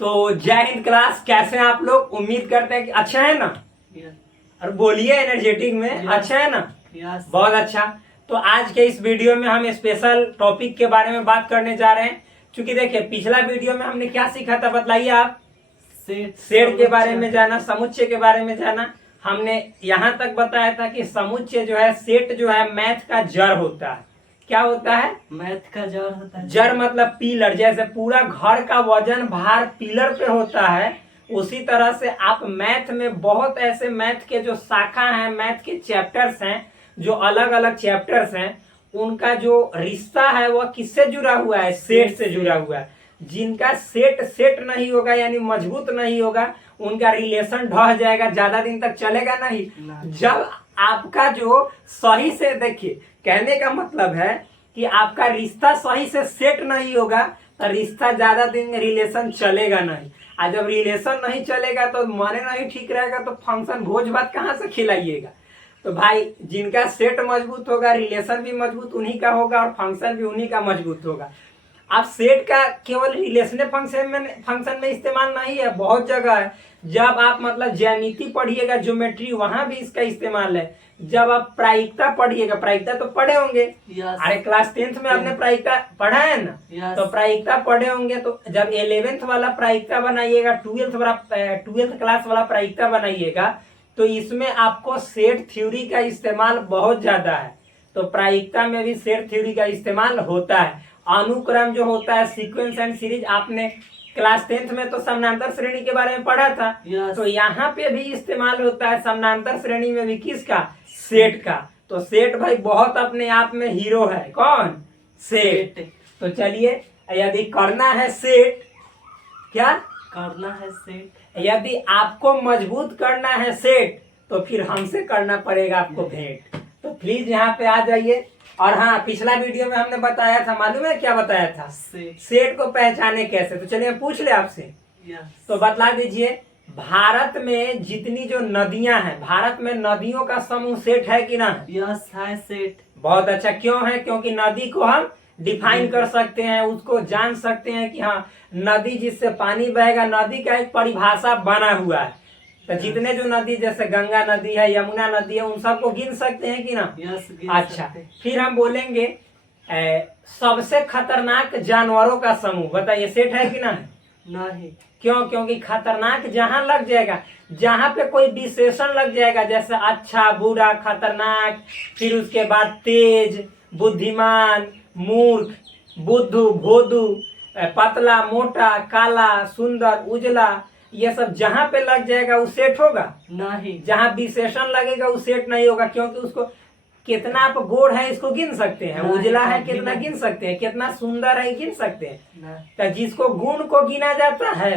तो जय हिंद क्लास, कैसे हैं आप लोग? उम्मीद करते हैं कि अच्छा है ना। और बोलिए एनर्जेटिक में, अच्छा है ना। बहुत अच्छा। तो आज के इस वीडियो में हम स्पेशल टॉपिक के बारे में बात करने जा रहे हैं। क्योंकि देखिए पिछला वीडियो में हमने क्या सीखा था, बताइए आप। सेट के बारे में जाना, समुच्चय के बारे में जाना। हमने यहाँ तक बताया था कि समुच्चय जो है, सेट जो है मैथ का जड़ होता है। क्या होता है? मैथ का जड़ होता है। जड़ मतलब पिलर। जैसे पूरा घर का वजन भार पिलर पे होता है, उसी तरह से आप मैथ में बहुत ऐसे मैथ के जो शाखा हैं, मैथ के चैप्टर्स हैं, जो अलग अलग चैप्टर्स हैं, उनका जो रिश्ता है वह किससे जुड़ा हुआ है? सेट से जुड़ा हुआ है। जिनका सेट नहीं होगा यानी मजबूत नहीं होगा, उनका रिलेशन ढह जाएगा, ज्यादा दिन तक चलेगा नहीं। जब आपका जो सही से, देखिए कहने का मतलब है कि आपका रिश्ता सही से सेट नहीं होगा तो रिश्ता ज्यादा दिन रिलेशन चलेगा नहीं। और जब रिलेशन नहीं चलेगा तो माने नहीं ठीक रहेगा तो फंक्शन भोज भात कहाँ से खिलाइएगा? तो भाई जिनका सेट मजबूत होगा, रिलेशन भी मजबूत उन्हीं का होगा और फंक्शन भी उन्हीं का मजबूत होगा। आप सेट का केवल रिलेशनल फंक्शन में इस्तेमाल नहीं है, बहुत जगह है। जब आप मतलब ज्यामिति पढ़िएगा, ज्योमेट्री, वहां भी इसका इस्तेमाल है। जब आप प्रायिकता पढ़िएगा, प्रायिकता तो पढ़े होंगे। अरे क्लास 10th में आपने प्रायिकता पढ़ा है ना। तो प्रायिकता पढ़े होंगे। तो जब 11th वाला प्रायिकता बनाइएगा, 12th क्लास वाला प्रायिकता बनाइएगा, तो इसमें आपको सेट थ्योरी का इस्तेमाल बहुत ज्यादा है। तो प्रायिकता में भी सेट थ्योरी का इस्तेमाल होता है। अनुक्रम जो होता है, सीक्वेंस एंड सीरीज, आपने क्लास 10th में तो समानांतर श्रेणी के बारे में पढ़ा था। तो यहाँ पे भी इस्तेमाल होता है समानांतर श्रेणी में भी, किसका? सेट का। तो सेट भाई बहुत अपने आप में हीरो है। कौन? सेट। तो चलिए, यदि करना है सेट, क्या करना है सेट, यदि आपको मजबूत करना है सेट, तो फिर हमसे करना पड़ेगा आपको भेंट। तो प्लीज यहाँ पे आ जाइए। और हाँ, पिछला वीडियो में हमने बताया था, मालूम है क्या बताया था? सेट को पहचाने कैसे। तो चलिए पूछ ले आपसे, तो बतला दीजिए। भारत में जितनी जो नदियां हैं, भारत में नदियों का समूह सेट है कि ना? यस है सेट। बहुत अच्छा। क्यों है? क्योंकि नदी को हम डिफाइन कर सकते हैं, उसको जान सकते हैं कि हाँ नदी जिससे पानी बहेगा, नदी का एक परिभाषा बना हुआ है। तो जितने जो नदी, जैसे गंगा नदी है, यमुना नदी है, उन सबको गिन सकते हैं कि ना? अच्छा, फिर हम बोलेंगे सबसे खतरनाक जानवरों का समूह, बताइए सेट है कि ना? नहीं। क्यों? क्योंकि खतरनाक जहां लग जाएगा, जहां पे कोई विशेषण लग जाएगा, जैसे अच्छा, बुरा, खतरनाक, फिर उसके बाद तेज, बुद्धिमान, मूर्ख, बुद्धू, भोदू, पतला, मोटा, काला, सुंदर, उजला, ये सब जहां पे लग जाएगा वो सेट होगा नहीं। जहां विशेषण लगेगा वो सेट नहीं होगा। क्योंकि उसको कितना आप गोड़ है इसको गिन सकते हैं, उजला है कितना गिन सकते हैं, कितना सुंदर है गिन सकते हैं। तो जिसको गुण को गिना जाता है,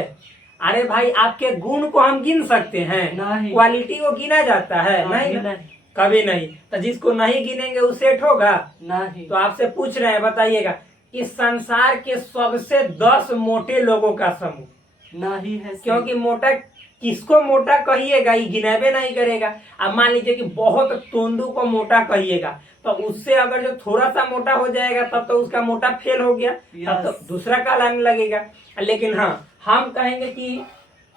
अरे भाई आपके गुण को हम गिन सकते हैं, क्वालिटी को गिना जाता है? नहीं, कभी नहीं। तो जिसको नहीं गिनेंगे वो सेट होगा नहीं। तो आपसे पूछ रहे हैं, बताइएगा इस संसार के सबसे 10 मोटे लोगों का समूह नहीं है। क्योंकि मोटा, किसको मोटा कहिएगा ये गिनेबे नहीं करेगा। अब मान लीजिए कि बहुत तोंदू को मोटा कहिएगा, तो उससे अगर जो थोड़ा सा मोटा हो जाएगा तब तो उसका मोटा फेल हो गया, तब तो दूसरा कहलाने लगेगा। लेकिन हाँ, हम कहेंगे कि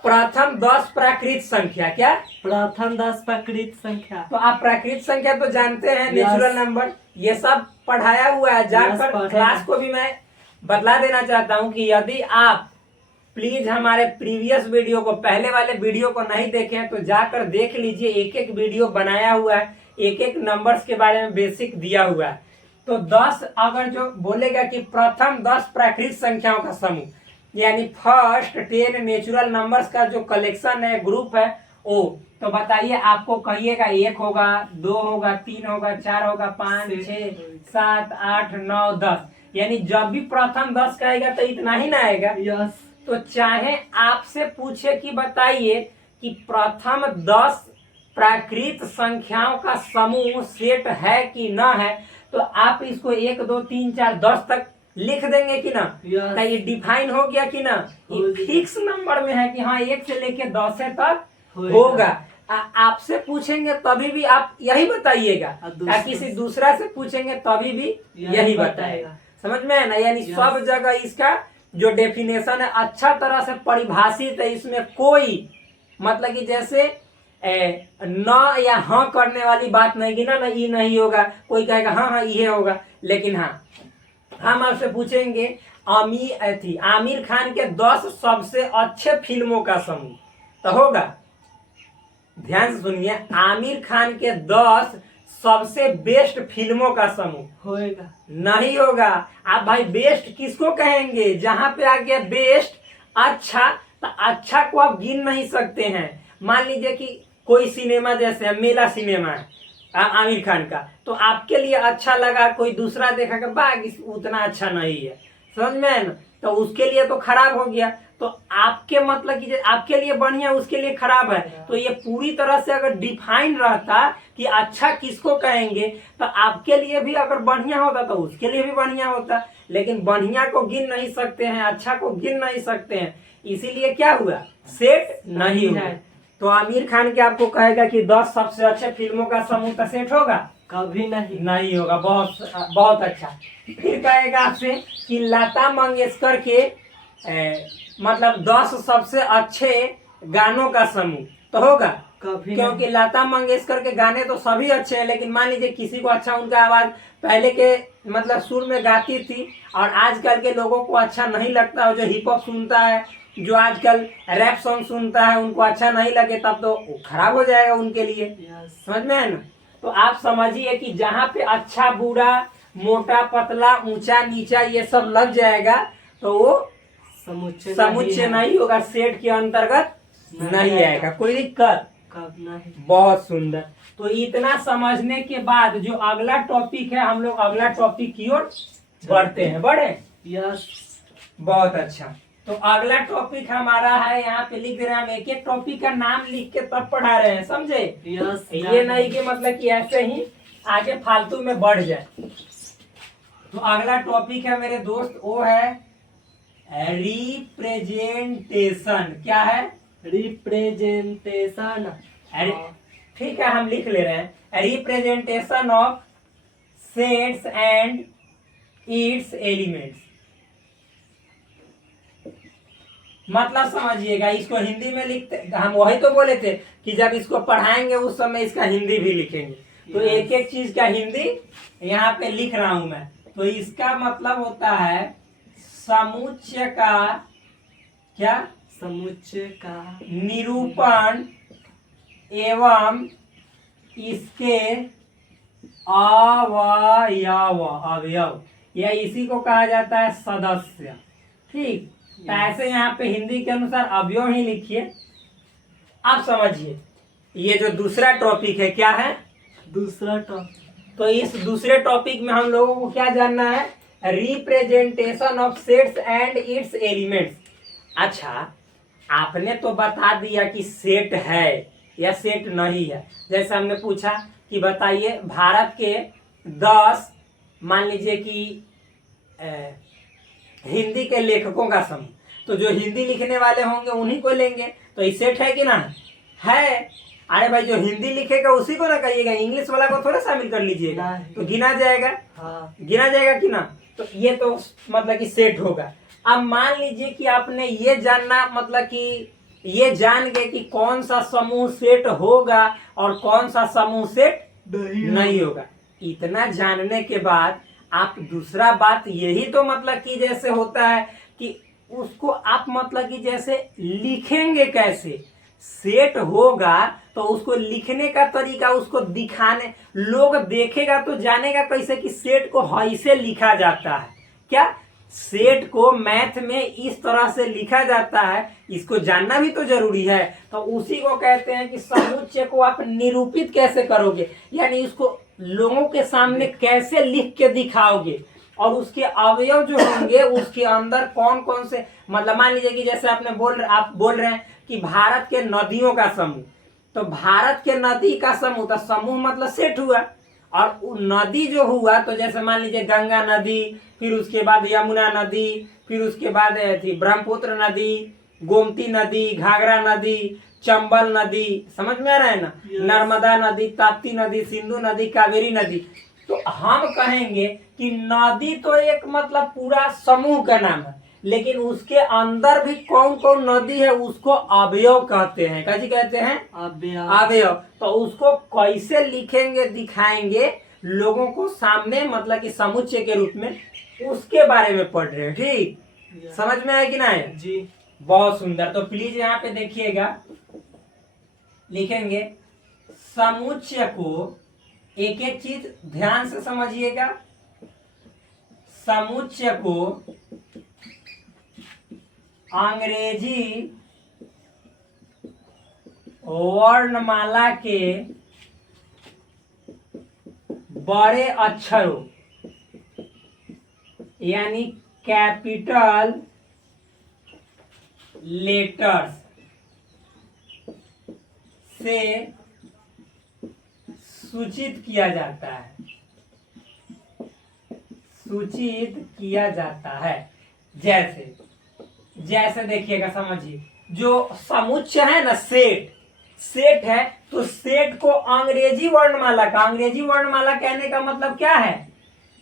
प्रथम 10 प्राकृत संख्या, क्या प्रथम 10 प्राकृत संख्या। तो आप प्राकृत संख्या तो जानते हैं, नेचुरल नंबर, ये सब पढ़ाया हुआ है। जाकर क्लास को भी मैं बतला देना चाहता हूँ कि यदि आप प्लीज हमारे प्रीवियस वीडियो को, पहले वाले वीडियो को नहीं देखे तो जाकर देख लीजिए। एक एक वीडियो बनाया हुआ है, एक एक नंबर्स के बारे में बेसिक दिया हुआ है। तो 10 अगर जो बोलेगा कि प्रथम 10 प्राकृत संख्याओं का समूह, यानी फर्स्ट 10 नेचुरल नंबर्स का जो कलेक्शन है, ग्रुप है, ओ, तो बताइए आपको कहिएगा 1 होगा, 2 होगा, 3 होगा, 4 होगा, 5, 6, 7, 8, 9, 10। यानी जब भी प्रथम 10 का आएगा तो इतना ही ना आएगा। यस। तो चाहे आपसे पूछे कि बताइए कि प्रथम 10 प्राकृत संख्याओं का समूह सेट है कि ना है, तो आप इसको 1, 2, 3, 4, 10 तक लिख देंगे कि ना? तो ये डिफाइन हो गया कि ना? ये फिक्स नंबर में है कि हाँ 1 से लेके 10 तक होगा। आपसे पूछेंगे तभी भी आप यही बताइएगा, किसी दूसरा से पूछेंगे तभी भी यही बताएगा। समझ में है ना? यानी सब जगह इसका जो डेफिनेशन है अच्छा तरह से परिभाषित है, इसमें कोई मतलब कि जैसे न या हाँ करने वाली बात नहीं कि ना ये नहीं होगा, कोई कहेगा हाँ हाँ ये होगा, लेकिन हाँ हम आपसे पूछेंगे आमिर खान के 10 सबसे अच्छे फिल्मों का समूह, तो होगा, ध्यान से सुनिए, आमिर खान के 10 सबसे बेस्ट फिल्मों का समूह होएगा। नहीं होगा। आप भाई बेस्ट किसको कहेंगे, जहां पे आ गया बेस्ट अच्छा, तो अच्छा को आप गिन नहीं सकते हैं। मान लीजिए कि कोई सिनेमा जैसे मेला सिनेमा है आमिर खान का, तो आपके लिए अच्छा लगा, कोई दूसरा देखा कि बाग उतना अच्छा नहीं है, समझ में है ना, तो उसके लिए तो खराब हो गया। तो आपके मतलब कि आपके लिए बढ़िया, उसके लिए खराब है। तो ये पूरी तरह से अगर डिफाइन रहता कि अच्छा किसको कहेंगे, तो आपके लिए भी अगर बढ़िया होता तो उसके लिए भी बढ़िया होता, लेकिन बढ़िया को गिन नहीं सकते हैं, अच्छा को गिन नहीं सकते हैं, इसीलिए क्या हुआ, सेट नहीं हुआ। तो आमिर खान के आपको कहेगा कि 10 सबसे अच्छे फिल्मों का समूह तो सेट होगा, कभी नहीं होगा। बहुत बहुत अच्छा। फिर कहेगा आपसे कि लता मंगेशकर के मतलब 10 सबसे अच्छे गानों का समूह, तो होगा, कभी क्योंकि नहीं। लता मंगेशकर के गाने तो सभी अच्छे हैं, लेकिन मान लीजिए किसी को अच्छा उनका आवाज पहले के मतलब सुर में गाती थी, और आजकल के लोगों को अच्छा नहीं लगता, जो हिप हॉप सुनता है, जो आजकल रैप सॉन्ग सुनता है, उनको अच्छा नहीं लगे, तब तो खराब हो जाएगा उनके लिए, समझ में है ना। तो आप समझिए कि जहाँ पे अच्छा बुरा, मोटा पतला, ऊंचा नीचा ये सब लग जाएगा, तो वो समुच्चय नहीं होगा, सेट के अंतर्गत नहीं आएगा। कोई दिक्कत, कब नहीं। बहुत सुंदर। तो इतना समझने के बाद जो अगला टॉपिक है, हम लोग अगला टॉपिक की ओर बढ़ते हैं। बढ़े, यस, बहुत अच्छा। तो अगला टॉपिक हमारा है, यहाँ पे लिख दे रहे हैं, हम एक एक टॉपिक का नाम लिख के तब पढ़ा रहे हैं, समझे। यस, ये नहीं कि मतलब कि ऐसे ही आगे फालतू में बढ़ जाए। तो अगला टॉपिक है मेरे दोस्त, वो है रिप्रेजेंटेशन। क्या है, रिप्रेजेंटेशन। ठीक है, हम लिख ले रहे हैं, representation of sets and it's elements. मतलब समझिएगा, इसको हिंदी में लिखते, हम वही तो बोले थे कि जब इसको पढ़ाएंगे उस समय इसका हिंदी भी लिखेंगे। तो एक एक चीज का हिंदी यहाँ पे लिख रहा हूं मैं। तो इसका मतलब होता है समुच्चय का, क्या, समुच्चय का निरूपण एवं इसके अवयव, या इसी को कहा जाता है सदस्य। ठीक, तो ऐसे यहाँ पे हिंदी के अनुसार अवयव ही लिखिए। आप समझिए, ये जो दूसरा टॉपिक है, क्या है, दूसरा टॉपिक। तो इस दूसरे टॉपिक में हम लोगों को क्या जानना है, representation of sets and it's elements. अच्छा, आपने तो बता दिया कि सेट है या सेट नहीं है। जैसे हमने पूछा कि बताइए भारत के 10 मान लीजिए कि हिंदी के लेखकों का समूह, तो जो हिंदी लिखने वाले होंगे उन्हीं को लेंगे, तो ये सेट है कि ना है। अरे भाई, जो हिंदी लिखेगा उसी को ना कहिएगा, इंग्लिश वाला को थोड़ा शामिल कर लीजिएगा, तो गिना जाएगा। हाँ, गिना जाएगा कि ना। तो ये तो मतलब कि सेट होगा। अब मान लीजिए कि आपने ये जानना, मतलब कि ये जान गए कि कौन सा समूह सेट होगा और कौन सा समूह सेट नहीं होगा। इतना जानने के बाद आप दूसरा बात यही तो मतलब कि जैसे होता है कि उसको आप मतलब कि जैसे लिखेंगे कैसे, सेट होगा तो उसको लिखने का तरीका, उसको दिखाने, लोग देखेगा तो जानेगा कैसे कि सेट को ऐसे लिखा जाता है। क्या, सेट को मैथ में इस तरह से लिखा जाता है, इसको जानना भी तो जरूरी है। तो उसी को कहते हैं कि समुच्चय को आप निरूपित कैसे करोगे, यानी उसको लोगों के सामने कैसे लिख के दिखाओगे, और उसके अवयव जो होंगे उसके अंदर कौन कौन से, मतलब मान लीजिए कि जैसे आप बोल रहे हैं कि भारत के नदियों का समूह, तो भारत के नदी का समूह, तो समूह मतलब सेट हुआ, और नदी जो हुआ तो जैसे मान लीजिए गंगा नदी, फिर उसके बाद यमुना नदी, फिर उसके बाद थी ब्रह्मपुत्र नदी, गोमती नदी, घाघरा नदी, चंबल नदी, समझ में आ रहा है ना, नर्मदा नदी, ताप्ती नदी, सिंधु नदी, कावेरी नदी। तो हम कहेंगे कि नदी तो एक मतलब पूरा समूह का नाम है, लेकिन उसके अंदर भी कौन कौन नदी है उसको अवयव कहते हैं। कैसे कहते हैं? अवयव। तो उसको कैसे लिखेंगे दिखाएंगे लोगों को सामने, मतलब कि समुच्चय के रूप में, उसके बारे में पढ़ रहे हैं। ठीक, समझ में आया कि ना है जी? बहुत सुंदर। तो प्लीज यहाँ पे देखिएगा, लिखेंगे समुच्चय को, एक एक चीज ध्यान से समझिएगा। समुच्चय को अंग्रेजी वर्णमाला के बड़े अक्षरों यानी कैपिटल लेटर्स से सूचित किया जाता है। सूचित किया जाता है। जैसे जैसे देखिएगा, समझिए, जो समुच्चय है ना, सेट है, तो सेट को अंग्रेजी वर्णमाला का, अंग्रेजी वर्णमाला कहने का मतलब क्या है?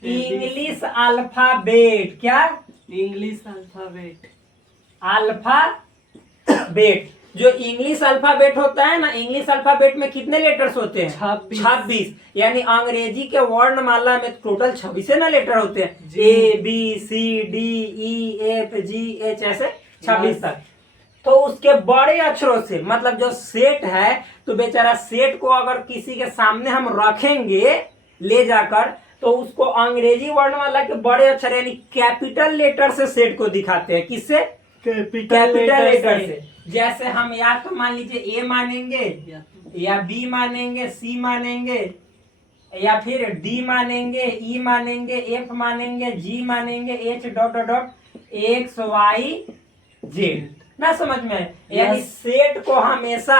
English alphabet. क्या? English alphabet. अल्फाबेट, जो इंग्लिश अल्फाबेट होता है ना, इंग्लिश अल्फाबेट में कितने लेटर्स होते हैं? 26। यानी अंग्रेजी के वर्णमाला में टोटल 26 ना लेटर होते हैं। ABCDEFG ऐसे 26 तक। तो उसके बड़े अक्षरों से, मतलब जो सेट है, तो बेचारा सेट को अगर किसी के सामने हम रखेंगे ले जाकर, तो उसको अंग्रेजी वर्णमाला के बड़े अक्षर यानी कैपिटल लेटर से सेट को दिखाते हैं। किससे? कैपिटल लेटर से। जैसे हम या तो मान लीजिए ए मानेंगे, या बी मानेंगे, सी मानेंगे, या फिर डी मानेंगे, ई मानेंगे, एफ मानेंगे, जी मानेंगे, एच डॉट डॉट XYZ। ना समझ में? यानी सेट को हमेशा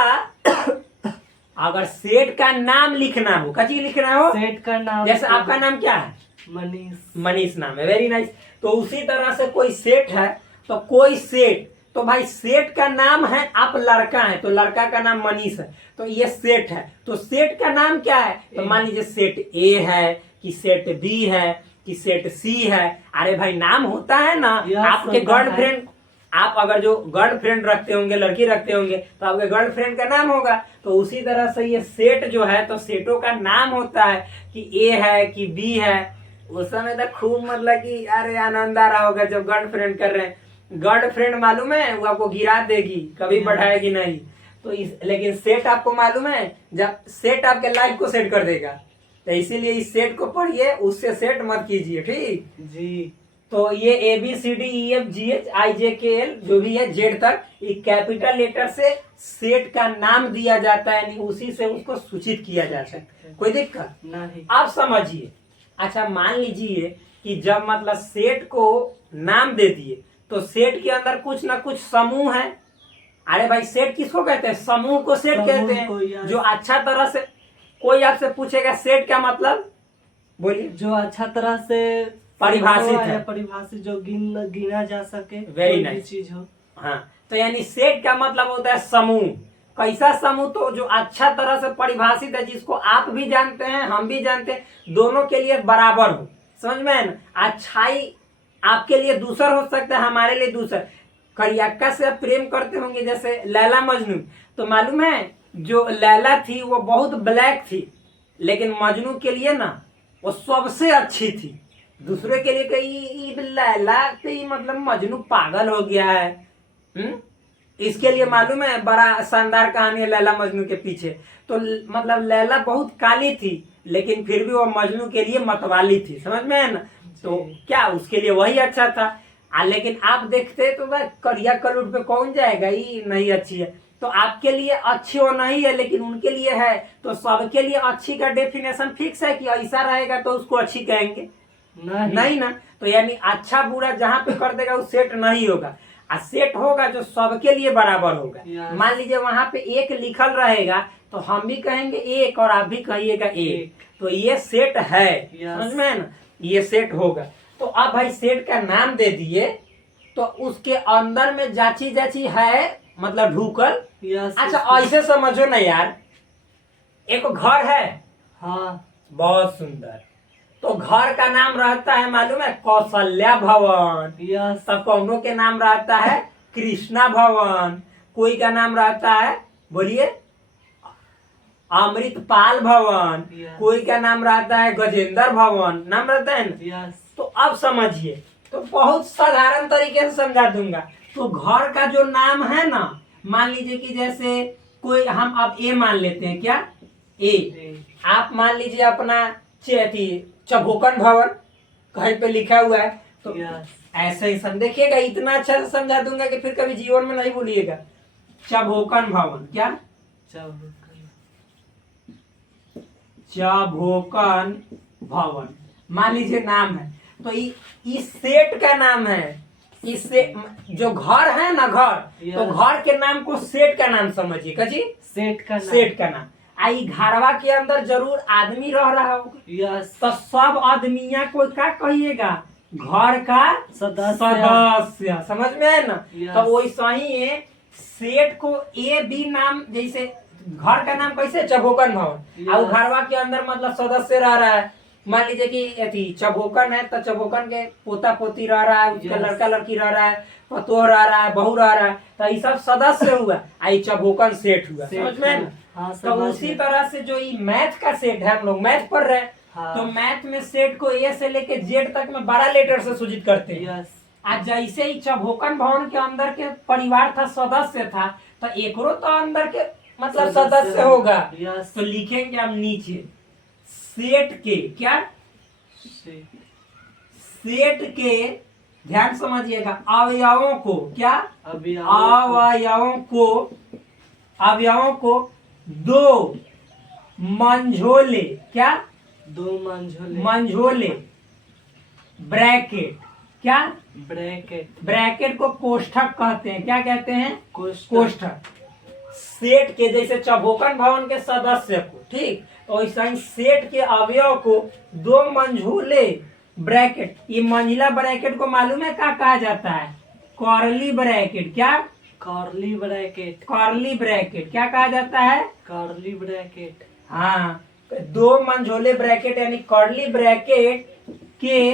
अगर सेट का नाम लिखना हो, कची लिखना हो? सेट का नाम। जैसे आपका नाम क्या है? मनीष नाम है। Very nice. तो उसी तरह से कोई सेट है, तो कोई सेट, तो भाई सेट का नाम है, आप लड़का है तो लड़का का नाम मनीष है, तो ये सेट है। तो सेट का नाम क्या है? तो मान लीजिए सेट ए है, कि सेट बी है, कि सेट सी है। अरे भाई नाम होता है ना। आपके गर्लफ्रेंड, आप अगर जो गर्लफ्रेंड रखते होंगे, लड़की रखते होंगे, तो आपके गर्लफ्रेंड का नाम होगा। तो उसी तरह से ये सेट जो है, तो सेटों का नाम होता है, कि ए है, कि बी है। उस समय तो खूब मतलब कि अरे आनंद आ रहा होगा जब गर्लफ्रेंड कर रहे हैं। गर्लफ्रेंड मालूम है वो आपको गिरा देगी, कभी बढ़ाएगी नहीं। तो लेकिन सेट आपको मालूम है, जब सेट आपके लाइफ को सेट कर देगा। तो इसीलिए इस सेट को पढ़िए, उससे सेट मत कीजिए। ठीक जी? तो ये ABCDEFGHIJKL जो भी है जेड तक, ये कैपिटल लेटर से सेट का नाम दिया जाता है, यानी उसी से उसको सूचित किया जाता है। कोई दिक्कत नहीं। आप समझिए। अच्छा मान लीजिए कि जब मतलब सेट को नाम दे दिए, तो सेट के अंदर कुछ ना कुछ समूह है। अरे भाई सेट किसको कहते हैं? समूह को सेट कहते हैं। जो अच्छा तरह से, कोई आपसे पूछेगा सेट क्या मतलब, बोलिए। जो अच्छा तरह से परिभाषित है, परिभाषित, जो गिना जा सके। वेरी नाइस चीज हो। हाँ, तो यानी सेट का मतलब होता है समूह। कैसा समूह? तो जो अच्छा तरह से परिभाषित है, जिसको आप भी जानते हैं, हम भी जानते हैं, दोनों के लिए बराबर हो। समझ में है ना? अच्छाई आपके लिए दूसर हो सकता है, हमारे लिए दूसर। करियक्का से आप प्रेम करते होंगे, जैसे लैला मजनू। तो मालूम है जो लैला थी वो बहुत ब्लैक थी, लेकिन मजनू के लिए ना वो सबसे अच्छी थी। दूसरे के लिए कहीं लैला कहीं मतलब मजनू पागल हो गया है। इसके लिए मालूम है बड़ा शानदार कहानी है लैला मजनू के पीछे। तो मतलब लैला बहुत काली थी, लेकिन फिर भी वो मजनू के लिए मतवाली थी। समझ में है ना? तो क्या उसके लिए वही अच्छा था। लेकिन आप देखते तो भाई करिया कलूट पे कौन जाएगा, ये नहीं अच्छी है। तो आपके लिए अच्छी वो नहीं है, लेकिन उनके लिए है। तो सबके लिए अच्छी का डेफिनेशन फिक्स है कि ऐसा रहेगा तो उसको अच्छी कहेंगे? नहीं ना। तो यानी अच्छा बुरा जहां पे कर देगा वो सेट नहीं होगा। सेट होगा जो सबके लिए बराबर होगा। मान लीजिए वहां पे एक लिखल रहेगा, तो हम भी कहेंगे एक और आप भी कहिएगा एक। तो ये सेट है। समझ में है ना? ये सेट होगा। तो अब भाई सेट का नाम दे दिए, तो उसके अंदर में जाची जाची है, मतलब ढूकल। अच्छा ऐसे समझो ना यार, एक घर है। हाँ। बहुत सुंदर। तो घर का नाम रहता है मालूम है, कौशल्या भवन। यस। तब कौनों के नाम रहता है कृष्णा भवन। कोई का नाम रहता है, बोलिए, अमृतपाल भवन। Yes. कोई का नाम रहता है गजेंद्र भवन, नाम रहता है ना। यस। तो अब समझिए, तो बहुत साधारण तरीके से समझा दूंगा। तो घर का जो नाम है ना, मान लीजिए कि जैसे कोई, हम अब ए मान लेते हैं, क्या ए। आप मान लीजिए अपना चभोकन भवन कहीं पे लिखा हुआ है, तो यस। ऐसे ही देखिएगा, इतना अच्छा से समझा दूंगा कि फिर कभी जीवन में नहीं भूलिएगा। चभोकन भवन, क्या चभोकन भवन मान लीजिए नाम है। तो इस सेट का नाम है, इससे जो घर है ना घर, तो घर के नाम को सेट का नाम समझिए। कजी सेट का नाम। आई घरवा के अंदर जरूर आदमी रह रहा होगा। यस। तो सब आदमिया को क्या कहिएगा, घर का सदस्य। समझ में है ना। तो वैसा ही है, सेठ को ए बी नाम, जैसे घर का नाम कैसे चभोकन भवन, और घरवा के अंदर मतलब सदस्य रह रहा है। मान लीजिए कि चभोकन है तो चभोकन के पोता पोती रह रहा है, उसका लड़का लड़की रह रहा है, पतोह रह रहा है, बहू रह रहा है, तो ये सब सदस्य हुआ। आई चभोकन सेठ हुआ। समझ में ना। हाँ, तो उसी तरह से जो ये मैथ का सेट है, हम लोग मैथ पढ़ रहे हैं। हाँ। तो मैथ में सेट को ए से लेके जेड तक में 12 लेटर से सूचित करते हैं। यस। आज जैसे ही चभोकन भवन के अंदर के परिवार था, सदस्य था, तो एकरो तो अंदर के मतलब सदस्य होगा। यस। तो लिखेंगे हम नीचे, सेट के क्या, सेट के, ध्यान समझिएगा, अवयवों को क्या, अवयवों को दो मंझोले, क्या दो मंझोले ब्रैकेट, क्या ब्रैकेट को कोष्ठक कहते हैं। क्या कहते हैं, कोष्ठक। सेट के, जैसे चभोकन भवन के सदस्य को, ठीक, तो ऐसा ही सेट के अवयव को दो मंझोले ब्रैकेट। ये मंझला ब्रैकेट को मालूम है क्या कहा जाता है, कर्ली ब्रैकेट। क्या कर्ली ब्रैकेट क्या कहा जाता है, कर्ली ब्रैकेट। हाँ, दो मंझोले ब्रैकेट यानी कर्ली ब्रैकेट के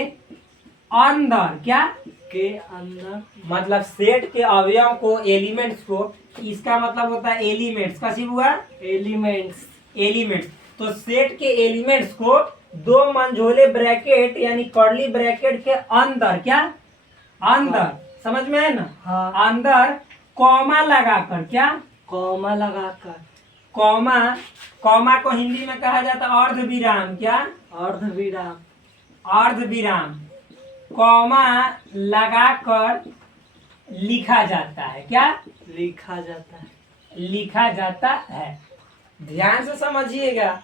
अंदर, क्या के अंदर, मतलब सेट के अवयव को, एलिमेंट्स को, इसका मतलब होता है एलिमेंट्स। कैसी हुआ, एलिमेंट्स। तो सेट के एलिमेंट्स को दो मंझोले ब्रैकेट यानी कर्ली ब्रैकेट के अंदर, क्या अंदर, समझ में है ना। हाँ। अंदर कॉमा लगाकर, क्या कॉमा लगाकर, कॉमा को हिंदी में कहा जाता है अर्धविराम। क्या अर्धविराम, कॉमा लगाकर लिखा जाता है। क्या लिखा जाता है। ध्यान से समझिएगा,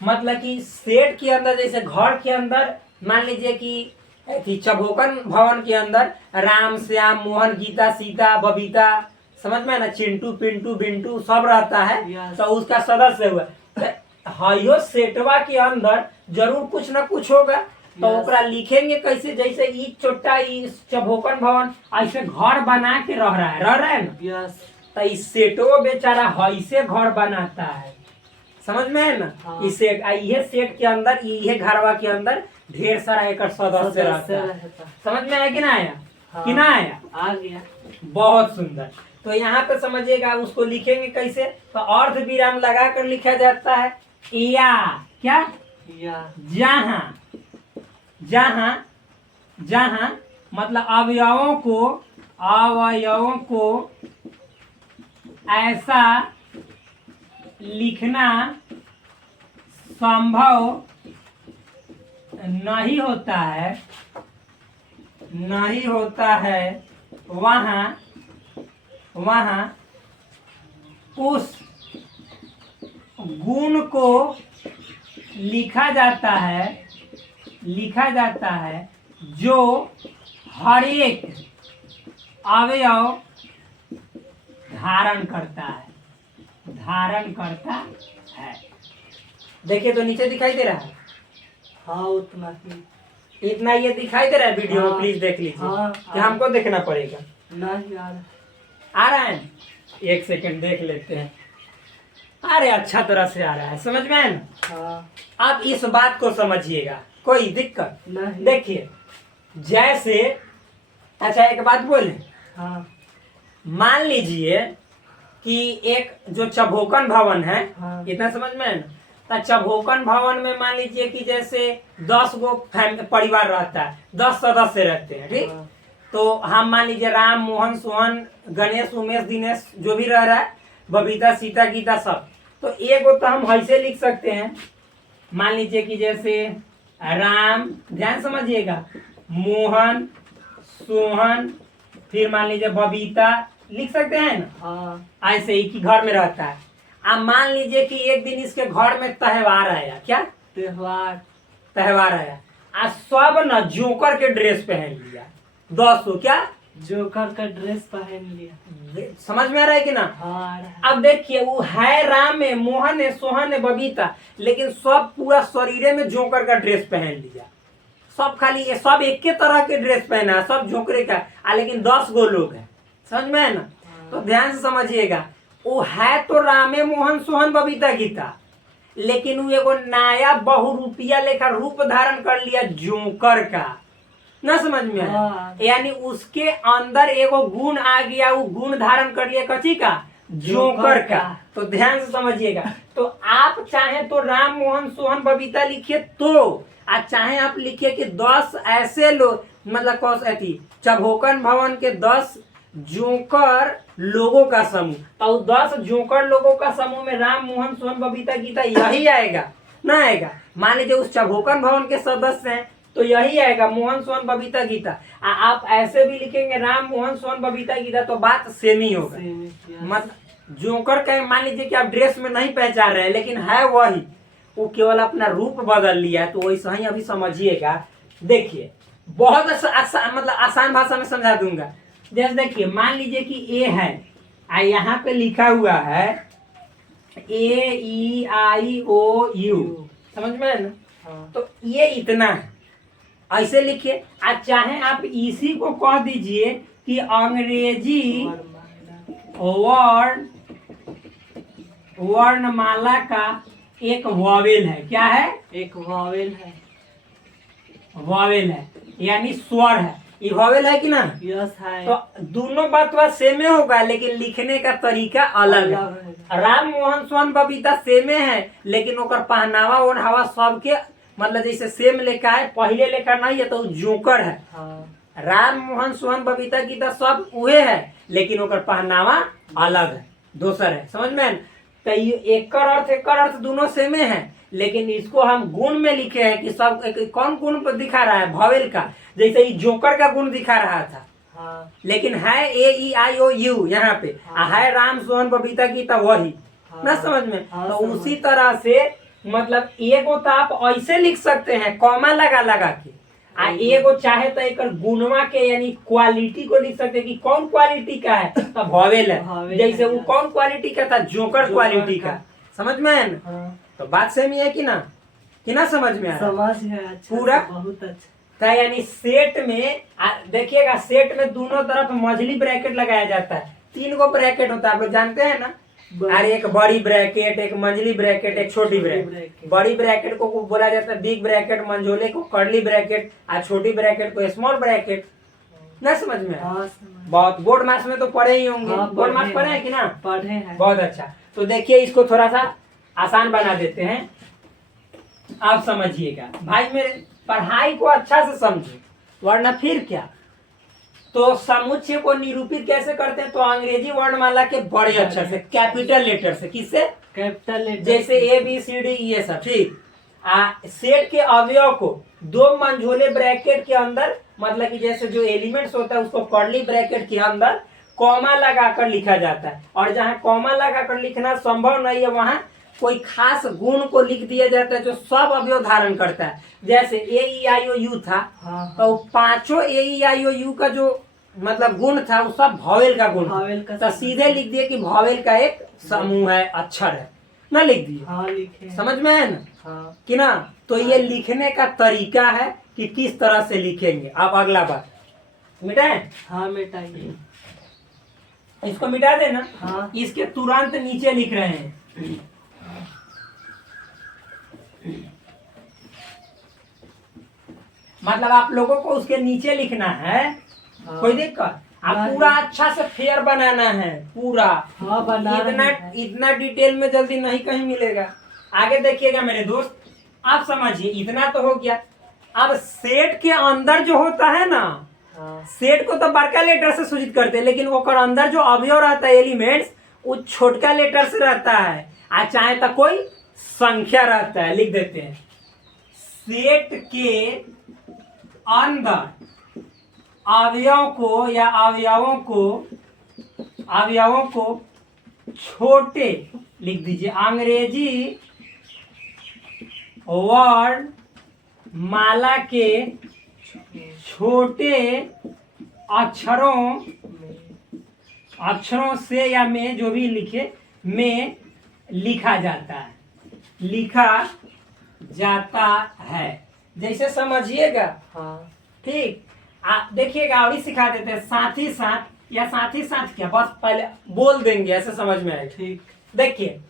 मतलब कि सेट के अंदर, जैसे घर के अंदर मान लीजिए कि चभोकन भवन के अंदर राम, श्याम, मोहन, गीता, सीता, बबीता, समझ में है ना, चिंटू, पिंटू, बिंटू सब रहता है। Yes. तो उसका सदस्य हुआ। हाइयो सेटवा के अंदर जरूर कुछ ना कुछ होगा। तो Yes. ओकरा लिखेंगे कैसे, जैसे ई छोटा ई चभोकन भवन ऐसे घर बना के रह रहा है ना। यस। तो इस सेटो बेचारा ऐसे घर बनाता है। समझ में है ना। हाँ। इस सेट, ये सेट के अंदर, ये घरवा के अंदर ढेर सारा एक सदस्य रहता है। समझ में आया कि ना आया। हाँ। कि ना आया, आ गया। बहुत सुंदर। तो यहाँ पे समझिएगा, उसको लिखेंगे कैसे, तो अर्ध विराम लगा कर लिखा जाता है या, क्या या, जहाँ मतलब अवयवों को ऐसा लिखना संभव नहीं होता है, वहाँ उस गुण को लिखा जाता है जो हर एक अवयव धारण करता है। देखिए तो नीचे दिखाई दे रहा है। हाँ, उतना ही, इतना ये दिखाई दे रहा है वीडियो में। हाँ। प्लीज देख लीजिए। हाँ। कि हमको देखना पड़ेगा। नहीं आ रहा है, एक सेकंड देख लेते हैं। अरे अच्छा तरह से आ रहा है, समझ में है ना। हाँ। आप इस बात को समझिएगा कोई दिक्कत नहीं। देखिए जैसे, अच्छा एक बात बोले, हाँ मान लीजिए कि एक जो चभोकन भवन है, हाँ। इतना समझ में है ना, तो चभोकन भवन में मान लीजिए कि जैसे 10 गो परिवार रहता है, 10 सदस्य रहते हैं, ठीक। हाँ। तो हम मान लीजिए राम, मोहन, सोहन, गणेश, उमेश, दिनेश जो भी रह रहा है, बबीता, सीता, गीता सब, तो एगो तो हम ऐसे लिख सकते हैं, मान लीजिए कि जैसे राम, ध्यान समझिएगा, मोहन, सोहन, फिर मान लीजिए बबीता, लिख सकते हैं ना, हाँ। ऐसे ही कि घर में रहता है। अब मान लीजिए कि एक दिन इसके घर में त्योहार आया, क्या त्योहार आया, आज सब न जोकर के ड्रेस पहन लिया, 10 को क्या जोकर का ड्रेस पहन लिया। समझ में आ रहा है कि ना। हाँ आ रहा है। अब देखिए वो है राम है, मोहन है, सोहन है, बबीता, लेकिन सब पूरा शरीरे में जोकर का ड्रेस पहन लिया, सब खाली ये सब एक के तरह के ड्रेस पहना है, सब जोकरे का, लेकिन 10 गो लोग है, समझ में है ना। तो ध्यान से समझिएगा, वो है तो रामे, मोहन, सोहन, बबीता, गीता, लेकिन वो एगो नया बहुरूपिया लेखा रूप धारण कर लिया जोकर का, ना समझ में आया। हाँ। यानी उसके अंदर एगो गुण आ गया, वो गुण धारण कर लिया कची का, जोकर का। तो ध्यान से समझिएगा, तो आप चाहे तो राम, मोहन, सोहन, बबीता लिखिए, तो आज चाहे आप लिखिए कि 10 ऐसे लोग, मतलब कौन सी चभोकन भवन के 10 जोकर लोगों का समूह, तो 10 जोकर लोगों का समूह में राम, मोहन, सोहन, बबीता, गीता यही आएगा ना आएगा। मान लीजिए उस चभोकन भवन के सदस्य हैं तो यही आएगा, मोहन, सोहन, बबीता, गीता। आप ऐसे भी लिखेंगे राम, मोहन, सोहन, बबीता, गीता, तो बात सेम ही होगा। मतलब जोकर का मान लीजिए कि आप ड्रेस में नहीं पहचान रहे हैं, लेकिन है वही, वो केवल अपना रूप बदल लिया है। तो वैसा ही अभी समझिएगा, देखिए बहुत मतलब आसान भाषा में समझा दूंगा। जैसे देखिए मान लीजिए कि ए है, यहाँ पे लिखा हुआ है AEIOU, समझ में है ना। हाँ। तो ये इतना है, ऐसे लिखिए। आज चाहे आप इसी को कह दीजिए कि अंग्रेजी वर्णमाला का एक वॉवेल है, क्या है, एक वॉवेल है। वॉवेल है यानी स्वर है, ये वॉवेल है कि ना। यस है। तो दोनों बात सेमे होगा, लेकिन लिखने का तरीका अलग है। राम, मोहन, सोहन, बबीता सेमे है, लेकिन ओकर पहनावा ओढ़ावा सबके मतलब जैसे सेम लेखा है, पहले लेखा नहीं है, तो जोकर है। हाँ। राम, मोहन, सोहन, बबीता, गीता सब उहे है, लेकिन ओकर पहनावा अलग है, दोसर है, समझ में। तो एक अर्थ दोनों सेमे है, लेकिन इसको हम गुण में लिखे हैं कि सब कौन गुण पर दिखा रहा है, भवेल का, जैसे ये जोकर का गुण दिखा रहा था। हाँ। लेकिन है AEIOU यहाँ पे। हाँ। है राम, सोहन, बबीता, गीता वही। हाँ। ना समझ में। हाँ, तो समझ। उसी तरह से मतलब एगो तो आप ऐसे लिख सकते हैं कॉमा लगा के, एगो चाहे तो एक गुणवा के यानी क्वालिटी को लिख सकते हैं कि कौन क्वालिटी का है, तो भवेल है। जैसे वो कौन क्वालिटी का था, जोकर क्वालिटी का, समझ में है ना। हाँ। तो बात सेम है कि ना समझ में आ रहा है? समझ में अच्छा, पूरा बहुत अच्छा। तो यानी सेट में देखिएगा, सेट में दोनों तरफ मझली ब्रैकेट लगाया जाता है। 3 गो ब्रैकेट होता है, आप लोग जानते हैं ना। अरे एक बड़ी ब्रैकेट, एक मंझली ब्रैकेट, एक छोटी ब्रैकेट। बड़ी ब्रैकेट को बोला जाता है बिग ब्रैकेट, मंझोले को कर्ली ब्रैकेट, और छोटी ब्रैकेट को स्मॉल ब्रैकेट। ना समझ में? हाँ, बहुत बोर्ड मार्क्स में तो पढ़े ही होंगे। हाँ, बोर्ड मार्क्स पढ़े हैं कि ना? पढ़े हैं। बहुत अच्छा। तो देखिए इसको थोड़ा सा आसान बना देते हैं, आप समझिएगा भाई मेरे। पढ़ाई को अच्छा से समझे, वरना फिर क्या। तो समुच्चय को निरूपित कैसे करते हैं, तो अंग्रेजी वर्णमाला के बड़े अक्षर से, कैपिटल लेटर से। किससे? कैपिटल लेटर, जैसे ABCD ये सब, ठीक। सेट के अवयव को 2 मंझोले ब्रैकेट के अंदर, मतलब कि जैसे जो एलिमेंट्स होता है उसको कर्ली ब्रैकेट के अंदर कॉमा लगाकर लिखा जाता है। और जहाँ कॉमा लगाकर लिखना संभव नहीं है, वहाँ कोई खास गुण को लिख दिया जाता है जो सब अवयव धारण करता है। जैसे AEIOU था, हाँ। तो 5 AEIOU का जो मतलब गुण था वो सब भवेल का गुण था। तो सीधे लिख दिए कि भवेल का एक समूह है, अक्षर है, ना लिख दिए। हाँ, लिखे। समझ में है ना? हाँ। कि ना। तो ये लिखने का तरीका है कि किस तरह से लिखेंगे। अब अगला बात मिटाए। हाँ, मिटाइए। इसको मिटा देना। हाँ। इसके तुरंत नीचे लिख रहे हैं मतलब आप लोगों को उसके नीचे लिखना है, हाँ। कोई दिक्कत? आप नहीं। पूरा अच्छा से फेयर बनाना है पूरा, हाँ बना इतना रहे हैं। इतना डिटेल में जल्दी नहीं कहीं मिलेगा। आगे देखिएगा मेरे दोस्त, आप समझिए, इतना तो हो गया। अब सेट के अंदर जो होता है ना, हाँ सेट को तो बड़का लेटर से सूचित करते हैं, लेकिन ओकर अंदर जो अवयव रहता है एलिमेंट्स, वो छोटका लेटर से रहता है। आ चाहे तो कोई संख्या रहता है, लिख देते हैं सेट के अंदर अवयव को या अवयवों को छोटे, लिख दीजिए अंग्रेजी वर्ड माला के छोटे अक्षरों से या में, जो भी लिखे, में लिखा जाता है। जैसे समझिएगा, हाँ ठीक। देखिएगा और ही सिखा देते हैं, साथ ही साथ क्या, बस पहले बोल देंगे, ऐसे समझ में आएगा। ठीक। देखिए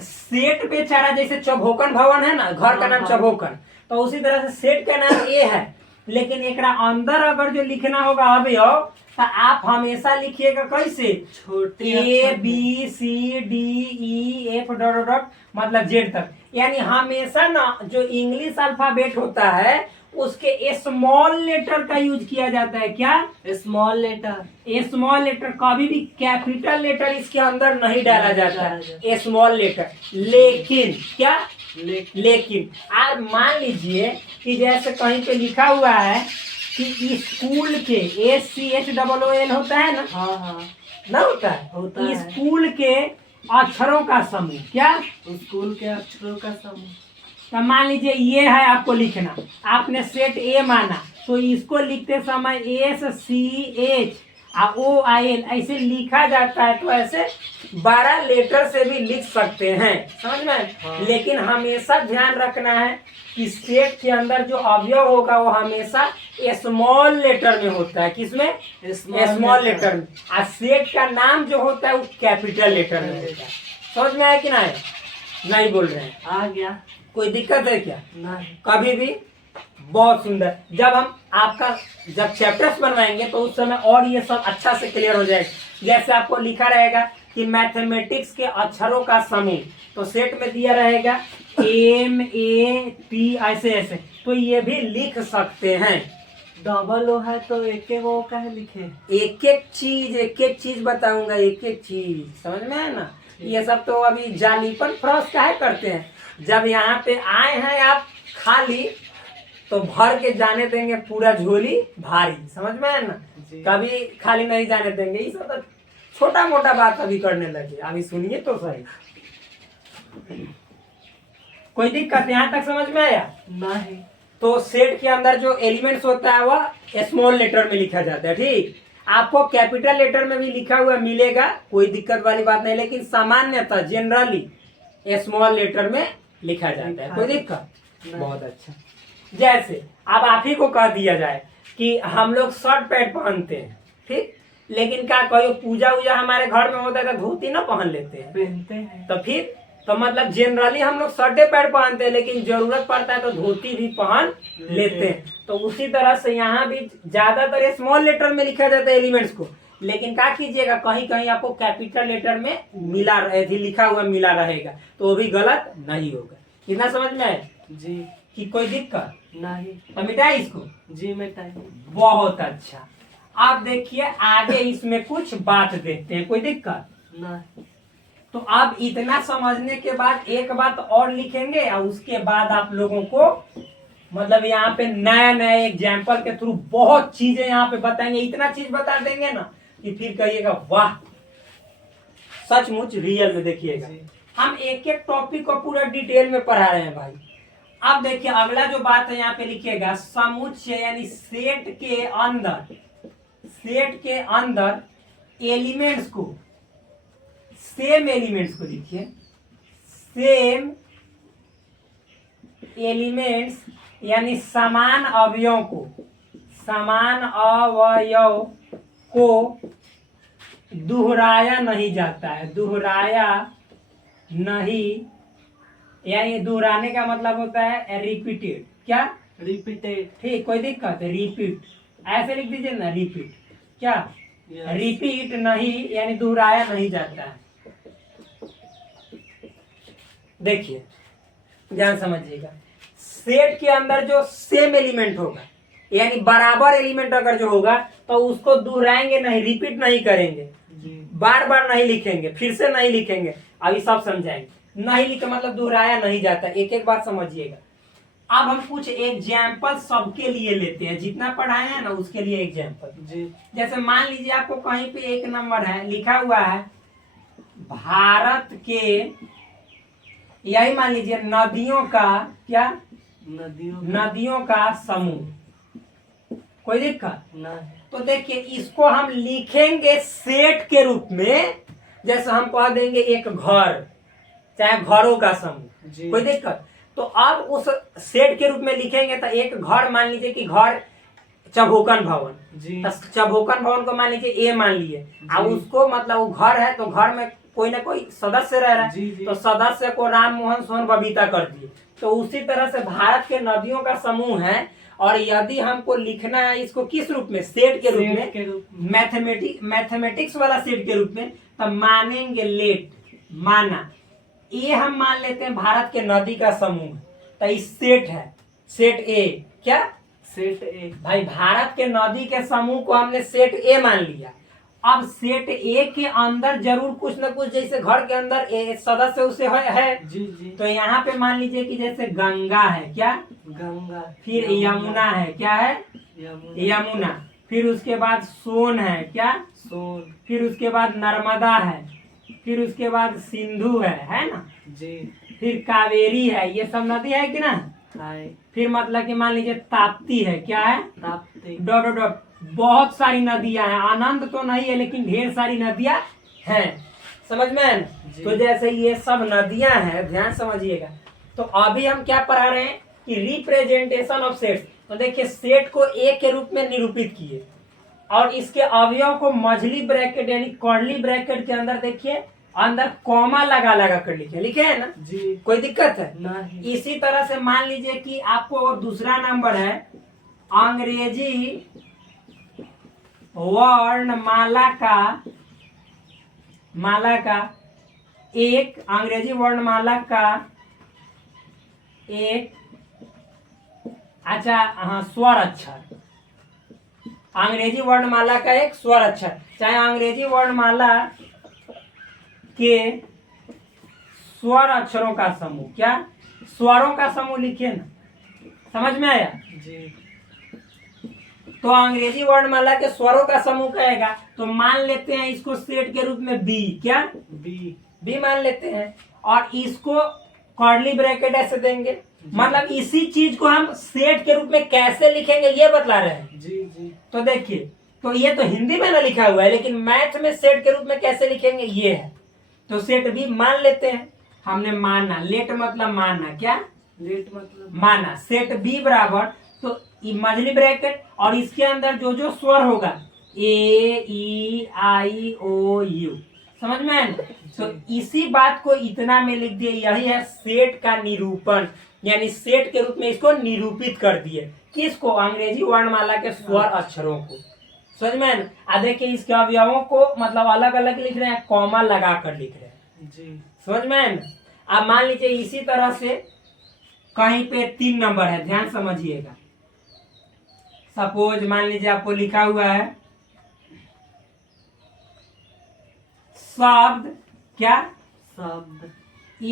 सेठ बेचारा, जैसे चौभोकन भवन है ना, घर का नाम हाँ। चौभोकन, तो उसी तरह से सेठ का नाम ए है, लेकिन एकरा अंदर अगर जो लिखना होगा अवयव, तो आप हमेशा लिखिएगा कैसे, छोटे A B C D E F dot dot मतलब जेड तक। यानी हमेशा ना जो इंग्लिश अल्फाबेट होता है उसके स्मॉल लेटर का यूज किया जाता है। क्या? Small letter. स्मॉल लेटर, कभी भी कैपिटल लेटर इसके अंदर नहीं डाला जाता है, स्मॉल लेटर। लेकिन क्या? लेकिन आप मान लीजिए कि जैसे कहीं पे लिखा हुआ है कि स्कूल के, SCHOOL होता है ना, हाँ हाँ ना होता है, होता है। स्कूल के अक्षरों का समूह। क्या? स्कूल के अक्षरों का समूह। तो मान लीजिए ये है आपको लिखना, आपने सेट ए माना, तो इसको लिखते समय SCHOIL ऐसे लिखा जाता है। तो ऐसे 12 लेटर से भी लिख सकते हैं, समझ में? हाँ। लेकिन हमेशा ध्यान रखना है कि सेट के अंदर जो अवयव होगा वो हमेशा स्मॉल लेटर में होता है। किसमें? स्मॉल लेटर में। और सेट का नाम जो होता है वो कैपिटल लेटर में होता है। समझ में आया कि नहीं? नहीं बोल रहे हैं? आ गया। कोई दिक्कत है क्या? नहीं। कभी भी? बहुत सुंदर। जब हम आपका जब चैप्टर्स बनवाएंगे तो उस समय और ये सब अच्छा से क्लियर हो जाएगा। जैसे आपको लिखा रहेगा कि मैथमेटिक्स के अक्षरों का समूह, तो सेट में दिया रहेगा MAP ऐसे, तो ये भी लिख सकते हैं। डबल ओ है तो एक एक ओ का है लिखे। एक एक चीज बताऊंगा, एक एक चीज, समझ में आया ना? ये सब तो अभी जालीपन फ्रॉस काहे करते हैं? जब यहाँ पे आए हैं आप खाली, तो भर के जाने देंगे पूरा झोली भारी, समझ में आया ना? जी। कभी खाली नहीं जाने देंगे। ये सब तो छोटा मोटा बात अभी करने लगे, अभी सुनिए तो सही। कोई दिक्कत यहाँ तक समझ में आया? नहीं। तो सेट के अंदर जो एलिमेंट्स होता है वह स्मॉल लेटर में लिखा जाता है। ठीक, आपको कैपिटल लेटर में भी लिखा हुआ मिलेगा, कोई दिक्कत वाली बात नहीं, लेकिन सामान्यतः जनरली स्मॉल लेटर में लिखा जाता है। कोई दिक्कत? बहुत अच्छा। जैसे अब आप ही को कह दिया जाए कि हम लोग शर्ट पैंट पहनते हैं, ठीक, लेकिन क्या कहो पूजा वूजा हमारे घर में होता है तो धोती ना पहन लेते हैं, पहनते हैं। तो फिर तो मतलब जनरली हम लोग शर्टे पैंट पहनते हैं, लेकिन जरूरत पड़ता है तो धोती भी पहन लेते हैं। तो उसी तरह से यहाँ भी ज्यादातर स्मॉल लेटर में लिखा जाता है एलिमेंट्स को, लेकिन क्या कीजिएगा कहीं कहीं आपको कैपिटल लेटर में मिला लिखा हुआ मिला रहेगा, तो वो भी गलत नहीं होगा। कितना समझ में है जी? कि कोई दिक्कत नहीं। तो मिटाए इसको। जी मिटाइए। बहुत अच्छा। आप देखिए आगे इसमें कुछ बात देखते हैं, कोई दिक्कत नहीं। तो आप इतना समझने के बाद एक बात और लिखेंगे, और उसके बाद आप लोगों को मतलब यहाँ पे नया नया एग्जाम्पल के थ्रू बहुत चीजें यहाँ पे बताएंगे, इतना चीज बता देंगे ना कि फिर कहिएगा वाह सचमुच रियल में। देखिएगा हम एक एक टॉपिक को पूरा डिटेल में पढ़ा रहे हैं भाई। अब देखिए अगला जो बात है यहाँ पे लिखिएगा, समुच्चय यानी सेट के अंदर एलिमेंट्स को, सेम एलिमेंट्स को लिखिए, सेम एलिमेंट्स यानी समान अवयव को दोहराया नहीं जाता है। दोहराया नहीं, यानी दोहराने का मतलब होता है रिपीटेड। क्या? रिपीटेड। ठीक, कोई दिक्कत है? रिपीट ऐसे लिख दीजिए ना, रिपीट। क्या? रिपीट नहीं, यानी दोहराया नहीं जाता है। देखिए ध्यान समझिएगा, सेट के अंदर जो सेम एलिमेंट होगा, यानी बराबर एलिमेंट अगर जो होगा, तो उसको दोहराएंगे नहीं, रिपीट नहीं करेंगे, बार बार नहीं लिखेंगे, फिर से नहीं लिखेंगे। अभी सब समझाएंगे। नहीं लिखे मतलब दोहराया नहीं जाता। एक एक बात समझिएगा। अब हम कुछ एग्जाम्पल सबके लिए लेते हैं, जितना पढ़ाए हैं ना उसके लिए एग्जाम्पल। जैसे मान लीजिए आपको कहीं पे एक नंबर है, लिखा हुआ है भारत के, यही मान लीजिए नदियों का क्या? नदियों का समूह। कोई दिक्कत नहीं। तो देखिए इसको हम लिखेंगे सेट के रूप में। जैसे हम कह देंगे एक घर, चाहे घरों का समूह। कोई दिक्कत? तो अब उस सेट के रूप में लिखेंगे तो एक घर, मान लीजिए कि घर चबोकन भवन, तो चबोकन भवन को मान लीजिए ए मान लिए। अब उसको मतलब वो घर है, तो घर में कोई ना कोई सदस्य रह रहा है, तो सदस्य को राम मोहन सोहन बबीता कर दिए। तो उसी तरह से भारत के नदियों का समूह है, और यदि हमको लिखना है इसको किस रूप में? सेट के रूप में, मैथमेटिक्स वाला सेट के रूप में, तब मानेंगे लेट, माना ये हम मान लेते हैं भारत के नदी का समूह, तो इस सेट है, सेट ए। क्या? सेट ए। भाई भारत के नदी के समूह को हमने सेट ए मान लिया। अब सेट ए के अंदर जरूर कुछ न कुछ, जैसे घर के अंदर सदस्य उसे है। तो यहाँ पे मान लीजिए कि जैसे गंगा है। क्या? गंगा। फिर यमुना है। क्या है? यमुना। फिर उसके बाद सोन है। क्या? सोन। फिर उसके बाद नर्मदा है। फिर उसके बाद सिंधु है ना? फिर कावेरी है। ये सब नदी है कि ना? फिर मतलब कि मान लीजिए ताप्ती है। क्या है? ताप्ती। Dot dot dot. बहुत सारी नदियां हैं, आनंद तो नहीं है लेकिन ढेर सारी नदियां हैं। समझ में है? तो जैसे ये सब नदियां हैं, ध्यान समझिएगा। तो अभी हम क्या पढ़ा रहे हैं कि रिप्रेजेंटेशन ऑफ सेट्स। तो देखिए सेट को ए के रूप में निरूपित किए, और इसके अवयव को मझली ब्रैकेट यानी कर्ली ब्रैकेट के अंदर देखिए अंदर कॉमा लगा लगा कर लिखे है ना? कोई दिक्कत है? नहीं। इसी तरह से मान लीजिए कि आपको दूसरा नंबर है अंग्रेजी वर्णमाला का एक, अंग्रेजी वर्णमाला का एक, अच्छा हाँ, स्वर अक्षर। अंग्रेजी वर्णमाला का एक स्वर अक्षर, चाहे अंग्रेजी वर्णमाला के स्वर अक्षरों का समूह। क्या? स्वरों का समूह लिखिए ना। समझ में आया? तो अंग्रेजी वर्णमाला के स्वरों का समूह कहेगा, तो मान लेते हैं इसको सेट के रूप में बी। क्या? बी मान लेते हैं, और इसको कर्ली ब्रैकेट ऐसे देंगे। मतलब इसी चीज को हम सेट के रूप में कैसे लिखेंगे ये बतला रहे हैं। तो देखिए, तो ये तो हिंदी में ना लिखा हुआ है, लेकिन मैथ में सेट के रूप में कैसे लिखेंगे ये है। तो सेट बी मान लेते हैं। हमने माना, लेट मतलब मानना। क्या? लेट मतलब माना। सेट बी बराबर, तो मझली ब्रैकेट, और इसके अंदर जो जो स्वर होगा ए ई आई ओ यू। समझ में है? तो इसी बात को इतना में लिख दिए, यही है सेट का निरूपण, यानी सेट के रूप में इसको निरूपित कर दिए। किसको? अंग्रेजी वर्णमाला के स्वर अक्षरों को। समझ में? देखिए इसके अवयवों को मतलब अलग अलग लिख रहे हैं, कॉमा लगा कर लिख रहे हैं। समझ में? अब मान लीजिए इसी तरह से कहीं पे 3 नंबर है, ध्यान समझिएगा। सपोज मान लीजिए आपको लिखा हुआ है शब्द। क्या? शब्द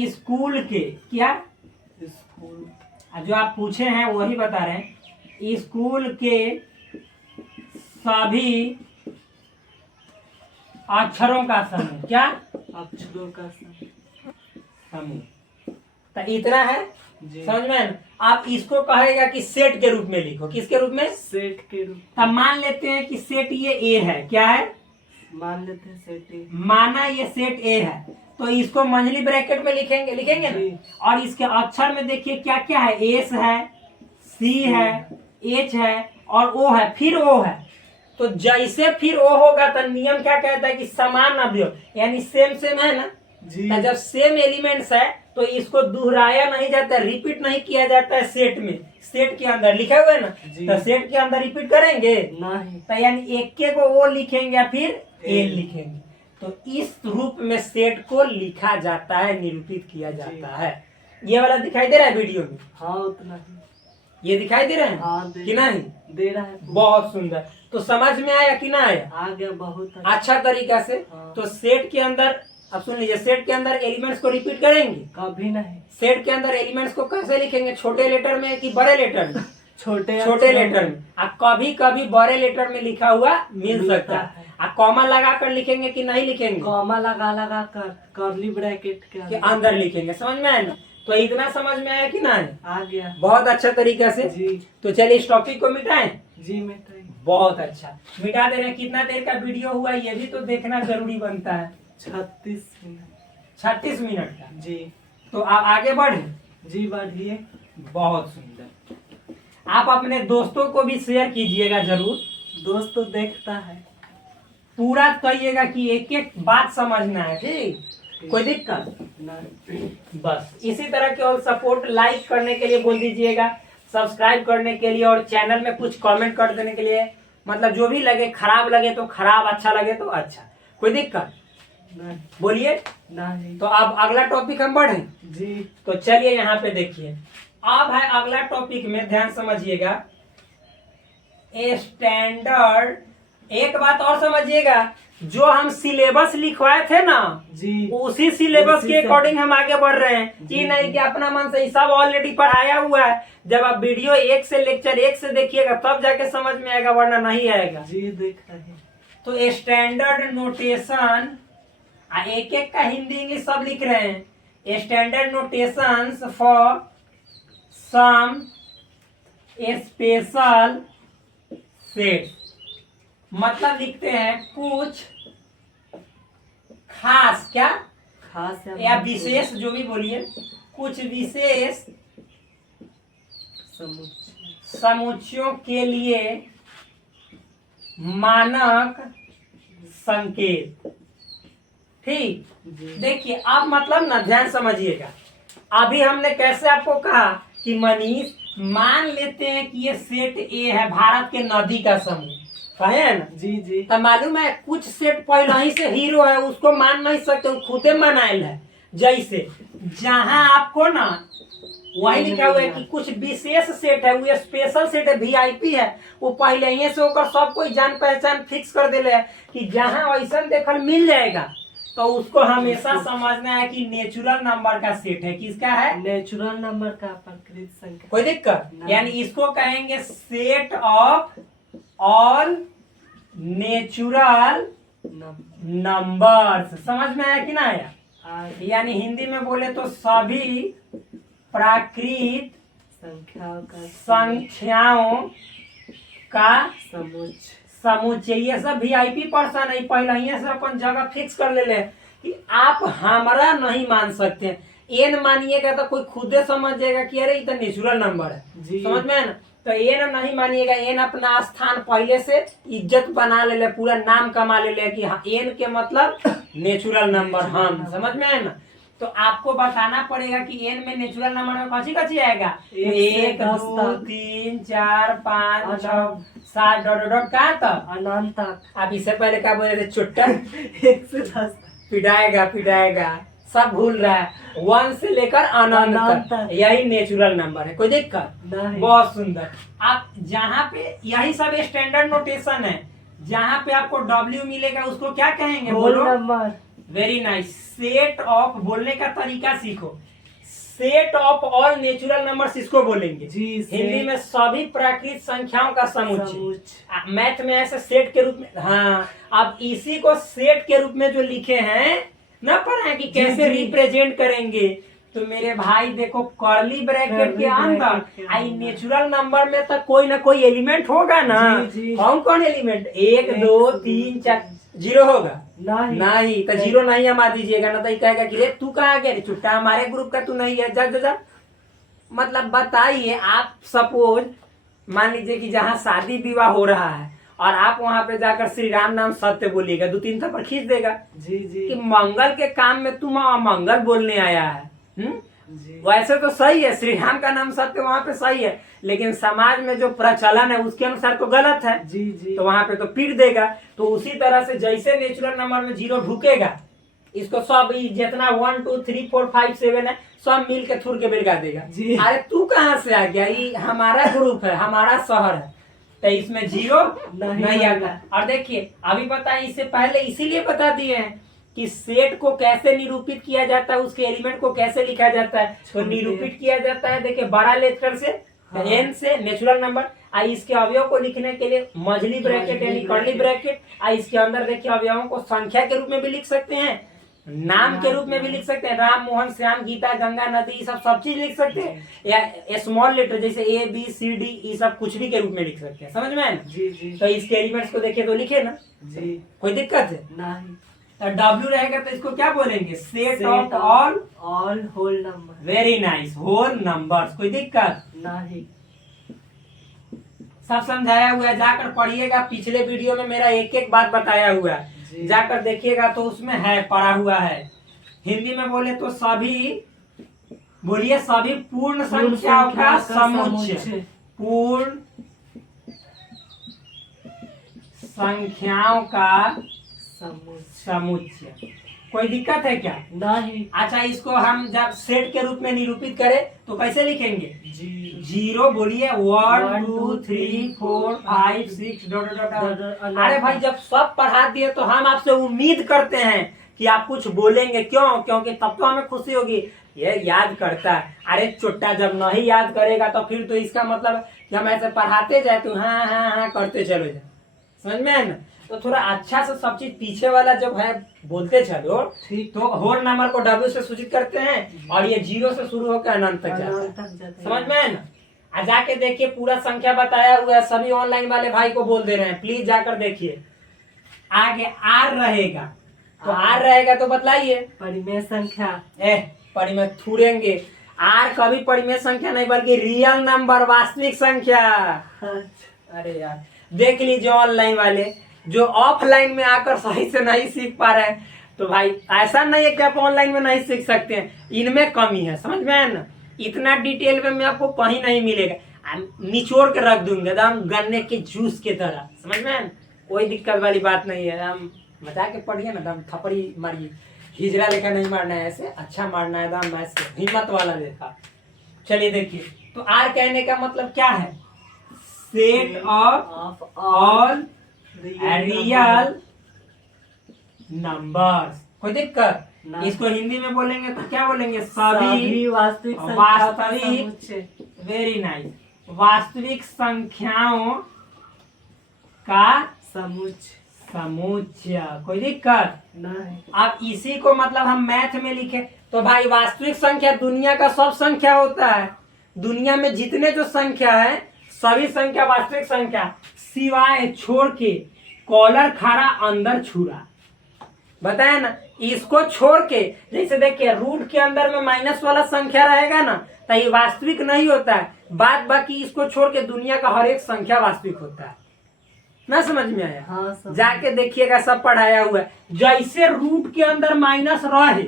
स्कूल के। क्या? स्कूल। जो आप पूछे हैं वही बता रहे हैं। स्कूल के सभी अक्षरों का समूह। क्या? अक्षरों का समूह। तो इतना है। समझ में? आप इसको कहेगा कि सेट के रूप में लिखो। किसके रूप में? सेट के रूप। तब मान लेते हैं कि सेट ये ए है। क्या है? मान लेते हैं सेट ए। माना ये सेट ए है, तो इसको मंझली ब्रैकेट में लिखेंगे ना। और इसके अक्षर में देखिए क्या क्या है, एस है, सी है, एच है और ओ है, फिर ओ है। तो जैसे फिर ओ होगा तो नियम क्या कहता है कि समान अवयव, यानी सेम सेम है ना, जी। तो जब सेम एलिमेंट्स है तो इसको दोहराया नहीं जाता, रिपीट नहीं किया जाता है सेट में। सेट के अंदर लिखा हुआ है ना, जी। तो सेट के अंदर रिपीट करेंगे नहीं। तो यानी एक के को वो लिखेंगे या फिर एन लिखेंगे। तो इस रूप में सेट को लिखा जाता है, निरूपित किया जाता है। ये वाला दिखाई दे रहा है वीडियो में? हाँ उतना ही। ये दिखाई दे रहा है हाँ कि नहीं? दे रहा है। बहुत सुंदर। तो समझ में आया कि ना आया? आ गया बहुत अच्छा तरीका से। हाँ। तो सेट के अंदर, अब सुन लीजिए, सेट के अंदर एलिमेंट्स को रिपीट करेंगे? कभी नहीं। सेट के अंदर एलिमेंट्स को कैसे लिखेंगे, छोटे लेटर में कि बड़े लेटर में? छोटे छोटे लेटर में। कभी कभी बड़े लेटर में लिखा हुआ मिल सकता है। कॉमा लगा कर लिखेंगे कि नहीं लिखेंगे? कॉमा लगा कर कर्ली ब्रैकेट के अंदर लिखेंगे। समझ में आया ना? तो इतना समझ में आया कि ना? आ गया बहुत अच्छा तरीका से। जी। तो चलिए इस टॉपिक को मिटाएं। जी मिटाई। बहुत अच्छा, मिटा देने। कितना देर का वीडियो हुआ ये भी तो देखना जरूरी बनता है। 36 मिनट। 36 मिनट का। जी। तो आप आगे बढ़े। जी बढ़िए। बहुत सुंदर। आप अपने दोस्तों को भी शेयर कीजिएगा जरूर। दोस्त तो देखता है। पूरा कहिएगा कि एक एक बात समझना है। ठीक, कोई दिक्कत नहीं। बस इसी तरह के और सपोर्ट लाइक करने के लिए बोल दीजिएगा, सब्सक्राइब करने के लिए और चैनल में कुछ कमेंट कर देने के लिए। मतलब जो भी लगे, खराब लगे तो खराब, अच्छा लगे तो अच्छा। कोई दिक्कत नहीं। बोलिए। नहीं। तो अब अगला टॉपिक हम बढ़े। जी। तो चलिए यहाँ पे देखिए, अब है अगला टॉपिक में ध्यान समझिएगा, स्टैंडर्ड। एक बात और समझिएगा, जो हम सिलेबस लिखवाए थे ना, जी उसी सिलेबस उसी के से- अकॉर्डिंग हम आगे बढ़ रहे हैं। जी, ये नहीं जी। कि अपना मन से, सब ऑलरेडी पढ़ाया हुआ है। जब आप वीडियो 1 से लेक्चर 1 से देखिएगा तब जाके समझ में आएगा, वरना नहीं आएगा। जी देख रहे हैं। तो स्टैंडर्ड नोटेशन, एक एक का हिंदी इंग्लिश सब लिख रहे हैं। Standard notations for some special set, मतलब लिखते हैं कुछ खास, क्या खास या विशेष, जो भी बोलिए, कुछ विशेष समुच्चय। समुच्चयों के लिए मानक संकेत। ठीक, जी। देखिए अब मतलब ना, ध्यान समझिएगा। अभी हमने कैसे आपको कहा कि मनीष, मान लेते हैं कि ये सेट ए है, भारत के नदी का समूह, कहे है ना? जी। जी। तो मालूम है कुछ सेट पहले ही से हीरो है, उसको मान नहीं सकते, वो खुदे मनाइल है। जैसे जहां आपको ना वही लिखा हुआ है कि कुछ विशेष सेट है, वो स्पेशल सेट है, वीआईपी है, वो पहले ही से होकर सब कोई जान पहचान फिक्स कर दिले है कि जहां ऐसा देखल मिल जाएगा तो उसको हमेशा समझना है कि नेचुरल नंबर का सेट है। किसका है? नेचुरल नंबर का प्रकृत संख्या। कोई दिक्कत? नहीं। यानी इसको कहेंगे set of all natural numbers. समझ में आया कि ना आया? यानी हिंदी में बोले तो सभी प्राकृत संख्याओं का समुच्चय। ये सब वीआईपी पर्सन है, पहले ही से अपन जगह फिक्स कर ले कि आप हमारा नहीं मान सकते। एन मानिएगा तो कोई खुदे समझ जाएगा कि अरे ये तो नेचुरल नंबर है। जी। समझ में है ना? तो एन नहीं मानिएगा, एन अपना स्थान पहले से इज्जत बना ले, पूरा नाम कमा ले कि हाँ, एन के मतलब नेचुरल नंबर हम। समझ में है ना? तो आपको बताना पड़ेगा कि एन में नेचुरल नंबर में कौन सी आएगा? 1 2 3 4 5 6 7 डॉट डॉट कहाँ तक? अनंत तक। आप इससे पहले क्या बोले थे? चुट्टा 1 से 10 पिटाएगा, सब भूल रहा है। 1 से लेकर अनंत तक, यही नेचुरल नंबर है। कोई दिक्कत नहीं। बहुत सुंदर। आप जहाँ पे यही सब स्टैंडर्ड नोटेशन है, जहाँ पे आपको W मिलेगा उसको क्या कहेंगे? होल बोलो। Number. Very nice. Set of, बोलने का तरीका सीखो। Set of all natural numbers इसको बोलेंगे। जी। हिंदी में सभी प्राकृत संख्याओं का समुच्चय। मैथ में ऐसे सेट के रूप में, हाँ, अब इसी को सेट के रूप में जो लिखे हैं ना, पढ़ा है कि कैसे रिप्रेजेंट करेंगे। तो मेरे भाई देखो, कर्ली ब्रैकेट के अंदर आई नेचुरल नंबर में तो कोई ना कोई एलिमेंट होगा ना। कौन कौन एलिमेंट? 1 2 3 4, 0 होगा? नहीं। तो 0 नहीं हमा दीजिएगा ना, तो ये कहेगा कि रे तू कहाँ गया? चुट्टा हमारे ग्रुप का तू नहीं है, जा जा जा। मतलब बताइए, आप सपोज मान लीजिए कि जहाँ शादी विवाह हो रहा है और आप वहां पे जाकर श्री राम नाम सत्य बोलिएगा, 2-3 थप्पड़ खींच देगा जी जी कि मंगल के काम में तुम अमंगल बोलने आया है। जी वैसे तो सही है, श्री राम का नाम सत्य वहां पे सही है, लेकिन समाज में जो प्रचलन है उसके अनुसार तो गलत है, जी जी तो वहां पे तो पीट देगा। तो उसी तरह से जैसे नेचुरल नंबर में 0 ढुकेगा, इसको सब जितना 1 2 3 4 5 7 है सब मिल के थूर के बिलगा देगा। जी। अरे तू कहाँ से आ गया, ये हमारा ग्रुप है, हमारा शहर है, तो इसमें 0 नहीं आता। और देखिए अभी पता है, इससे पहले इसीलिए बता दिए हैं कि सेट को कैसे निरूपित किया जाता है, उसके एलिमेंट को कैसे लिखा जाता है। तो निरूपित किया जाता है, देखिए बड़ा लेटर से, एन से, नेचुरल नंबर। इसके अवयव को लिखने के लिए मझली ब्रैकेट यानी कर्ली ब्रैकेट। इसके अंदर देखिए अवयवों को संख्या के रूप में भी लिख सकते हैं, नाम के रूप में भी लिख सकते हैं, राम मोहन श्याम गीता गंगा नदी, सब चीज लिख सकते हैं, या स्मॉल लेटर जैसे ABCD ये सब कुछ भी के रूप में लिख सकते हैं। समझ में आया ना? जी जी तो इसके एलिमेंट्स को देखिए तो लिखे ना, जी कोई दिक्कत है? नहीं। तो W रहेगा तो इसको क्या बोलेंगे, set of all whole number. Very nice, whole numbers. कोई दिक्कत नहीं। सब समझाया हुआ है, जाकर पढ़िएगा, पिछले वीडियो में मेरा एक एक बात बताया हुआ है, जी। जाकर देखिएगा तो उसमें है, पढ़ा हुआ है। हिंदी में बोले तो सभी, बोलिए सभी पूर्ण संख्याओं का समुच्चय, पूर्ण संख्याओं का समुच्चय। कोई दिक्कत है क्या? नहीं। अच्छा, इसको हम जब सेट के रूप में निरूपित करें तो कैसे लिखेंगे? जी 0 बोलिए 1 2 3 4 5 6 डॉट डॉट डॉट। अरे भाई जब सब पढ़ा दिए तो हम आपसे उम्मीद करते हैं कि आप कुछ बोलेंगे। क्यों? क्योंकि तब तो हमें खुशी होगी, ये याद करता है। अरे चुट्टा जब नहीं याद करेगा तो फिर तो इसका मतलब कि हम ऐसे पढ़ाते जाए तो हाँ हाँ हाँ करते चलो जाए। समझ में है ना? तो थोड़ा अच्छा से सब चीज पीछे वाला जब है बोलते चलो, ठीक। तो होल नंबर को W से सूचित करते हैं और ये 0 से शुरू होकर अनंत तक जाता है। समझ में है ना? जाके देखिए पूरा संख्या बताया हुआ है, सभी ऑनलाइन वाले भाई को बोल दे रहे हैं, प्लीज जाकर देखिए। आगे R रहेगा, तो R रहेगा तो बतलाइए। परिमेय संख्या। परिमेय थूरेंगे, R कभी परिमेय संख्या नहीं बल्कि रियल नंबर, वास्तविक संख्या। अरे यार देख लीजिए ऑनलाइन वाले जो ऑफलाइन में आकर सही से नहीं सीख पा रहे हैं, तो भाई ऐसा नहीं है कि आप ऑनलाइन में नहीं सीख सकते हैं, इनमें कमी है। समझ में आया ना? इतना डिटेल में आपको कहीं नहीं मिलेगा, निचोड़ के रख दूंगा एकदम गन्ने के जूस की तरह। समझ में आया ना? कोई दिक्कत वाली बात नहीं है, हम बता के पढ़िए ना, दम थप्पड़ी मारिए, हिजरा लेकर नहीं मारना है, ऐसे अच्छा मारना है एकदम ऐसे हिम्मत वाला लेखा। चलिए देखिए, तो आर कहने का मतलब क्या है? Set of all real numbers. कोई दिक्कत? इसको हिंदी में बोलेंगे तो क्या बोलेंगे? सभी वास्तविक वेरी नाइस, वास्तविक संख्याओं का समुच्चय। कोई दिक्कत नहीं। अब इसी को मतलब हम मैथ में लिखे तो भाई वास्तविक संख्या दुनिया का सब संख्या होता है, दुनिया में जितने जो संख्या है सभी संख्या वास्तविक संख्या, सिवाय छोड़ के कॉलर खारा अंदर छुरा। बताया ना? इसको छोड़ के, जैसे देखिए रूट के अंदर में माइनस वाला संख्या रहेगा ना तो ये वास्तविक नहीं होता है, बाद बाकी इसको छोड़ के दुनिया का हर एक संख्या वास्तविक होता है। ना समझ में आया? हाँ, जाके देखिएगा, सब पढ़ाया हुआ है। जैसे रूट के अंदर माइनस रहे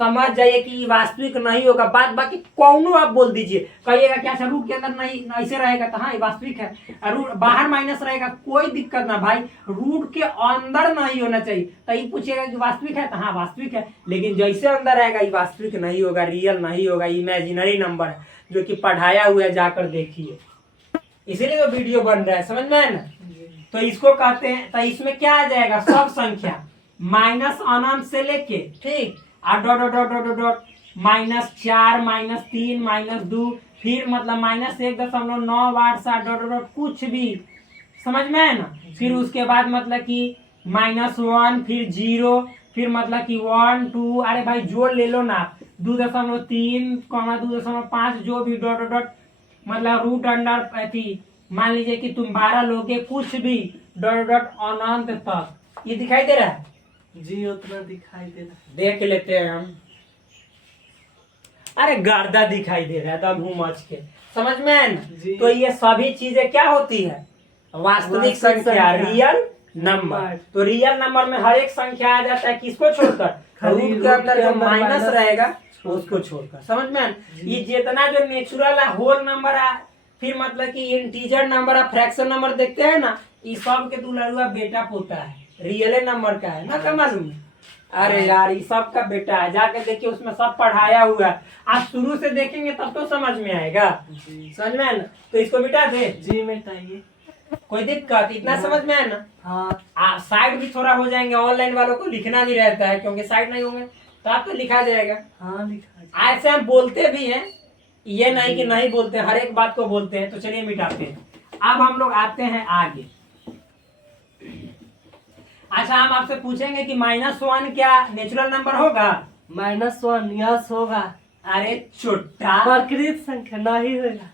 समझ जाइए कि वास्तविक नहीं होगा, बाद बाकी कौनो आप बोल दीजिए, कहिएगा क्या अच्छा रूट के अंदर नहीं ऐसे रहेगा तो हाँ ये वास्तविक है, रूट बाहर माइनस रहेगा कोई दिक्कत ना भाई, रूट के अंदर नहीं होना चाहिए तो ये पूछेगा कि वास्तविक है तो हाँ वास्तविक है, लेकिन जैसे अंदर रहेगा ये वास्तविक नहीं होगा, रियल नहीं होगा, इमेजिनरी नंबर है जो कि पढ़ाया हुआ है, जाकर देखिए, इसीलिए तो वीडियो बन रहा है। समझ में है ना? तो इसको कहते हैं, तो इसमें क्या आ जाएगा? सब संख्या माइनस अनंत से लेके, ठीक, और dot dot dot dot dot -4 -3 -2, फिर मतलब -1.987 डॉट डॉट कुछ भी। समझ में है ना? फिर उसके बाद मतलब कि -1, फिर 0, फिर मतलब कि 1 2, अरे भाई जोड़ ले लो ना, 2.3, 2.5 जो भी डॉट डॉट मतलब रूट अंडर थी, मान लीजिए कि तुम 12 लोगे, कुछ भी डॉट डॉट अनंत तक। ये दिखाई दे रहा है? जी उतना दिखाई दे रहा है। देख लेते हैं हम। अरे गर्दा दिखाई दे रहा है दम मच के। समझ में है ना? जी। तो ये सभी चीजें क्या होती है? वास्तविक संख्या, रियल नंबर। तो रियल नंबर में हर एक संख्या आ जाता है किसको छोड़कर, खाली रूट के अंदर जो माइनस माइनस रहेगा उसको छोड़कर। समझ में आया? ये जितना जो नेचुरल होल नंबर है, फिर मतलब कि इंटीजर नंबर है, फ्रैक्शन नंबर देखते हैं ना, ये सब के दुलारुआ बेटा पोता है, रियले नंबर का है ना, क्या मालूम है? अरे यार ये सब का बेटा है, जाके देखिए उसमें सब पढ़ाया हुआ है। आप शुरू से देखेंगे तब तो समझ में आएगा। जी समझ में आया ना? तो इसको मिटा दे, जी मिटाइए। कोई दिक्कत, इतना समझ में आया ना? हाँ साइड भी थोड़ा हो जाएंगे, ऑनलाइन वालों को लिखना भी रहता है, क्योंकि साइड नहीं होंगे तो आप तो लिखा जाएगा। हाँ लिखा ऐसे हम बोलते भी हैं, ये नहीं कि नहीं बोलते, हर एक बात को बोलते हैं। तो चलिए मिटाते हैं। अब हम लोग आते हैं आगे। अच्छा, हम आपसे पूछेंगे कि -1 क्या नेचुरल नंबर होगा? -1 यस होगा। अरे छोटा प्रकृत संख्या नहीं होगा।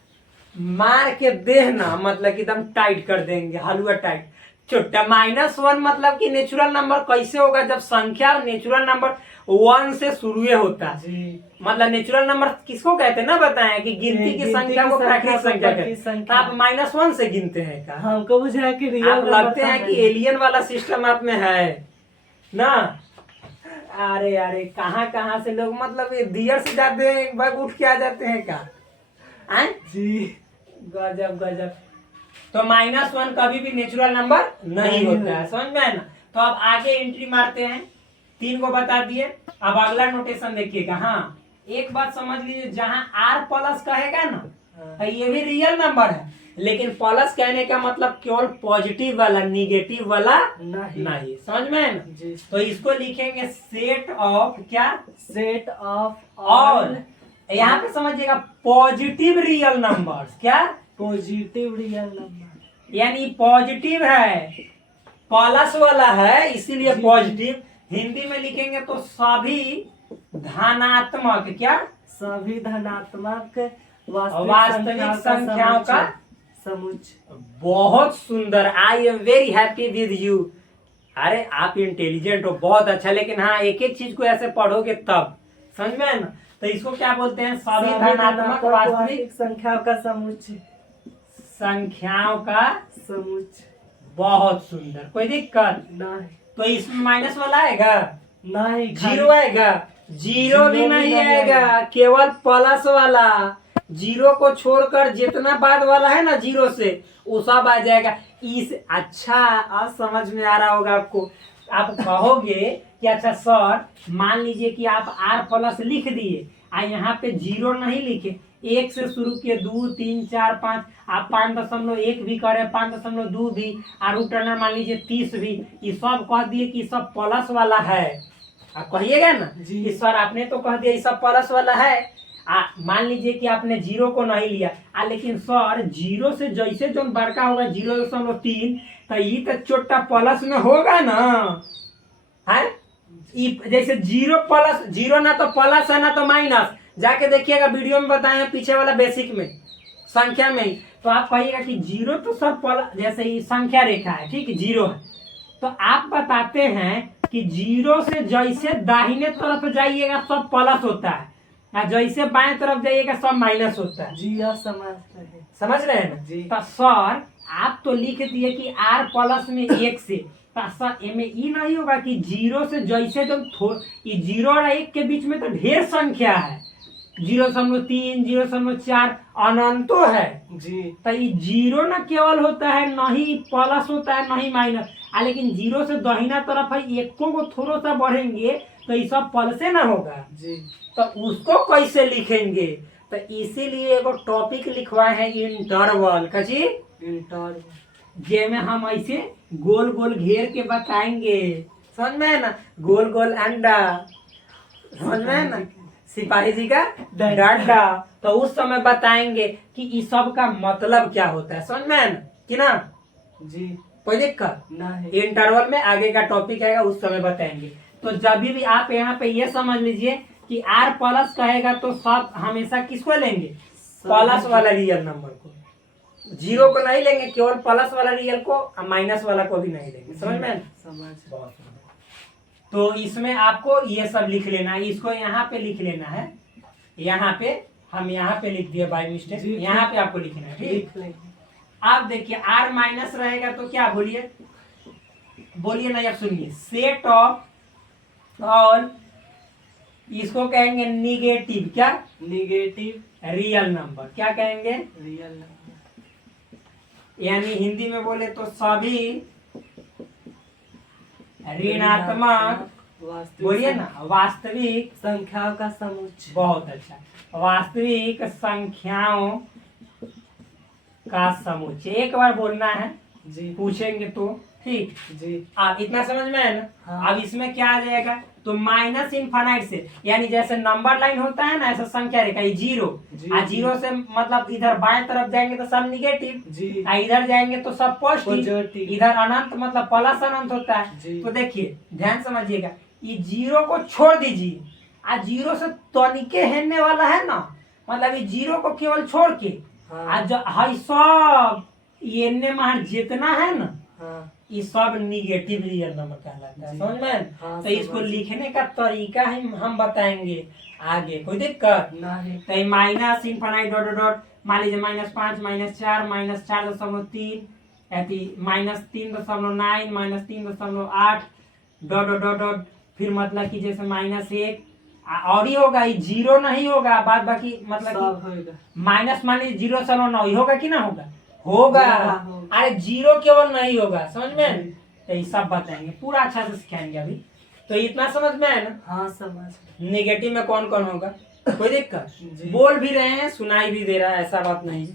मार के देना, मतलब कि एकदम टाइट कर देंगे, हलवा टाइट। छोटा -1 मतलब कि नेचुरल नंबर कैसे होगा, जब संख्या नेचुरल नंबर 1 से शुरू होता है। जी मतलब नेचुरल नंबर किसको कहते हैं ना, बताएं कि गिनती की संख्या को प्राकृतिक संख्या कहते हैं। तो आप -1 से गिनते हैं क्या? हमको बुझा कि रियल आप नंबर लगते हैं कि एलियन वाला सिस्टम आप में है ना। अरे अरे कहाँ कहाँ से लोग, मतलब ये दियर से जाते हैं, एक बार उठ के आ जाते हैं क्या? आए? जी गजब गजब। तो -1 कभी भी नेचुरल नंबर नहीं होता है, समझ में है ना? तो अब आगे एंट्री मारते हैं। 3 को बता दिए। अब अगला नोटेशन देखिएगा। हाँ, एक बात समझ लीजिए, जहाँ R प्लस कहेगा ना, तो ये भी रियल नंबर है, लेकिन प्लस कहने का मतलब केवल पॉजिटिव वाला, निगेटिव वाला नहीं। समझ में है ना? जी तो इसको लिखेंगे सेट ऑफ क्या, सेट ऑफ और यहाँ पे समझिएगा पॉजिटिव रियल नंबर्स। क्या? पॉजिटिव रियल नंबर, यानी पॉजिटिव है, प्लस वाला है, इसीलिए जी, पॉजिटिव। हिंदी में लिखेंगे तो सभी धनात्मक, क्या, सभी धनात्मक वास्तविक संख्याओं का समुच्चय। बहुत सुंदर। I am very happy with you. अरे आप इंटेलिजेंट हो, बहुत अच्छा। लेकिन हाँ, एक एक चीज को ऐसे पढ़ोगे तब समझ में है ना। तो इसको क्या बोलते हैं? सभी धनात्मक वास्तविक संख्याओं का समुच्चय, संख्याओं का समुच्चय। बहुत सुंदर। कोई दिक्कत? नहीं तो इसमें माइनस वाला आएगा, नहीं, जीरो आएगा, जीरो भी नहीं आएगा, केवल प्लस वाला। जीरो को छोड़कर जितना बाद वाला है ना जीरो से, वो सब आ जाएगा। इस अच्छा, अब समझ में आ रहा होगा आपको। आप कहोगे कि अच्छा सर, मान लीजिए कि आप R प्लस लिख दिए, यहाँ पे जीरो नहीं लिखे, 1 से शुरू किए, 2 3 4 5, आप 5.1 भी करे, 5.2 भी, और रूट अंडर मान लीजिए 30 भी, ये सब कह दिए कि सब प्लस वाला है। आप कहिएगा ना जी। कि सर आपने तो कह दिया ये सब प्लस वाला है। मान लीजिए कि आपने जीरो को नहीं लिया, लेकिन सर जीरो से जैसे जो बड़का होगा 0.3, तो ये तो छोटा प्लस में होगा ना, है? जैसे जीरो प्लस, जीरो ना तो प्लस है ना तो माइनस। जाके देखिएगा, वीडियो में बताए हैं पीछे वाला बेसिक में, संख्या में ही। तो आप कहिएगा कि जीरो तो सर प्लस, जैसे ही संख्या रेखा है, ठीक है, जीरो है, तो आप बताते हैं कि जीरो से जैसे दाहिने तरफ जाइएगा सब प्लस होता है, जैसे बाएं तरफ जाइएगा सब माइनस होता है। जी आप समझ रहे हैं ना जी। तो सर आप तो लिख दिए कि R प्लस में 1 से, तो सर एमे ई नहीं होगा कि जीरो से जैसे जब ये 0 और 1 के बीच में तो ढेर संख्या है, 0.3 0.4 अनंतो है जी। तो ये जीरो ना केवल होता है, न ही प्लस होता है न ही माइनस। लेकिन जीरो से दाहिना तरफ है, एको को थोड़ा सा बढ़ेंगे तो ये सब प्लस ना होगा जी। तो उसको कैसे लिखेंगे? तो इसीलिए एगो टॉपिक लिखवाए हैं इंटरवल। कची इंटरवल, जेमे हम ऐसे गोल गोल घेर के बताएंगे। समझ में है ना? गोल गोल अंडा, समझ में है ना? सिपाही जी का डंडा। तो उस समय बताएंगे कि इस सब का मतलब क्या होता है। समझ में है ना कि ना? जी। कोई दिक्कत नहीं। इंटरवल में आगे का टॉपिक आएगा, उस समय बताएंगे। तो जब भी आप यहाँ पे ये समझ लीजिए कि R प्लस कहेगा तो सब हमेशा किसको लेंगे? प्लस वाला रियल नंबर को, जीरो को नहीं लेंगे, केवल प्लस वाला रियल को, माइनस वाला को भी नहीं लेंगे। समझ में? समझ। तो इसमें आपको ये सब लिख लेना है, इसको यहाँ पे लिख लेना है। यहाँ पे हम यहाँ पे लिख दिए बाय मिस्टेक, यहाँ पे आपको लिखना है, ठीक? आप देखिए आर माइनस रहेगा तो क्या बोलिए, बोलिए नहीं, अब सुनिए, सेट ऑफ ऑल, इसको कहेंगे निगेटिव, क्या, निगेटिव रियल नंबर, क्या कहेंगे, रियल नंबर, यानी हिंदी में बोले तो सभी ऋणात्मक, बोलिए ना, वास्तविक संख्याओं का समुच्चय। बहुत अच्छा, वास्तविक संख्याओं का समुच्चय, एक बार बोलना है, जी पूछेंगे तो, ठीक। जी आप इतना समझ में है ना। हाँ। अब इसमें क्या आ जाएगा, तो माइनस इनफाइनाइट से, यानी जैसे नंबर लाइन होता है ना, ऐसा संख्या रेखा, ये जीरो, जी, जीरो से मतलब इधर बाएं तरफ जाएंगे तो सब निगेटिव, जी इधर जाएंगे तो सब पॉजिटिव, पॉजिटिव। इधर अनंत मतलब प्लस अनंत होता है। जी। तो देखिए ध्यान समझिएगा, ये जीरो को छोड़ दीजिए, आज जीरो से तनिके हेलने वाला है ना, मतलब ये जीरो को केवल छोड़ के हाँ। आज हाई सब ये मार जितना है ना, हाँ ये सब निगेटिव रियल नंबर कहलाता है, जी। समझ में। हाँ, तो इसको समझ। लिखने का तरीका हम बताएंगे आगे, कोई दिक्कत नहीं। तो माइनस इनफाइनाइट डॉट डॉट, मान लीजिए -5 -4 -4.3 -3.9 -3.8 डॉट डॉट डॉट डॉट, फिर मतलब कि जैसे -1 और ही होगा, ये जीरो नहीं होगा, बाद बाकी मतलब सब कि होगा। माइनस मान लीजिए 0.9 होगा कि ना होगा, होगा। होगा। अरे जीरो केवल नहीं होगा, समझ में। जी। तो ये सब बताएंगे, पूरा अच्छा से सिखाएंगे अभी। तो इतना समझ में है ना, हाँ समझ। नेगेटिव में कौन कौन होगा, कोई दिक्कत, जी। बोल भी रहे हैं, सुनाई भी दे रहा है, ऐसा बात नहीं।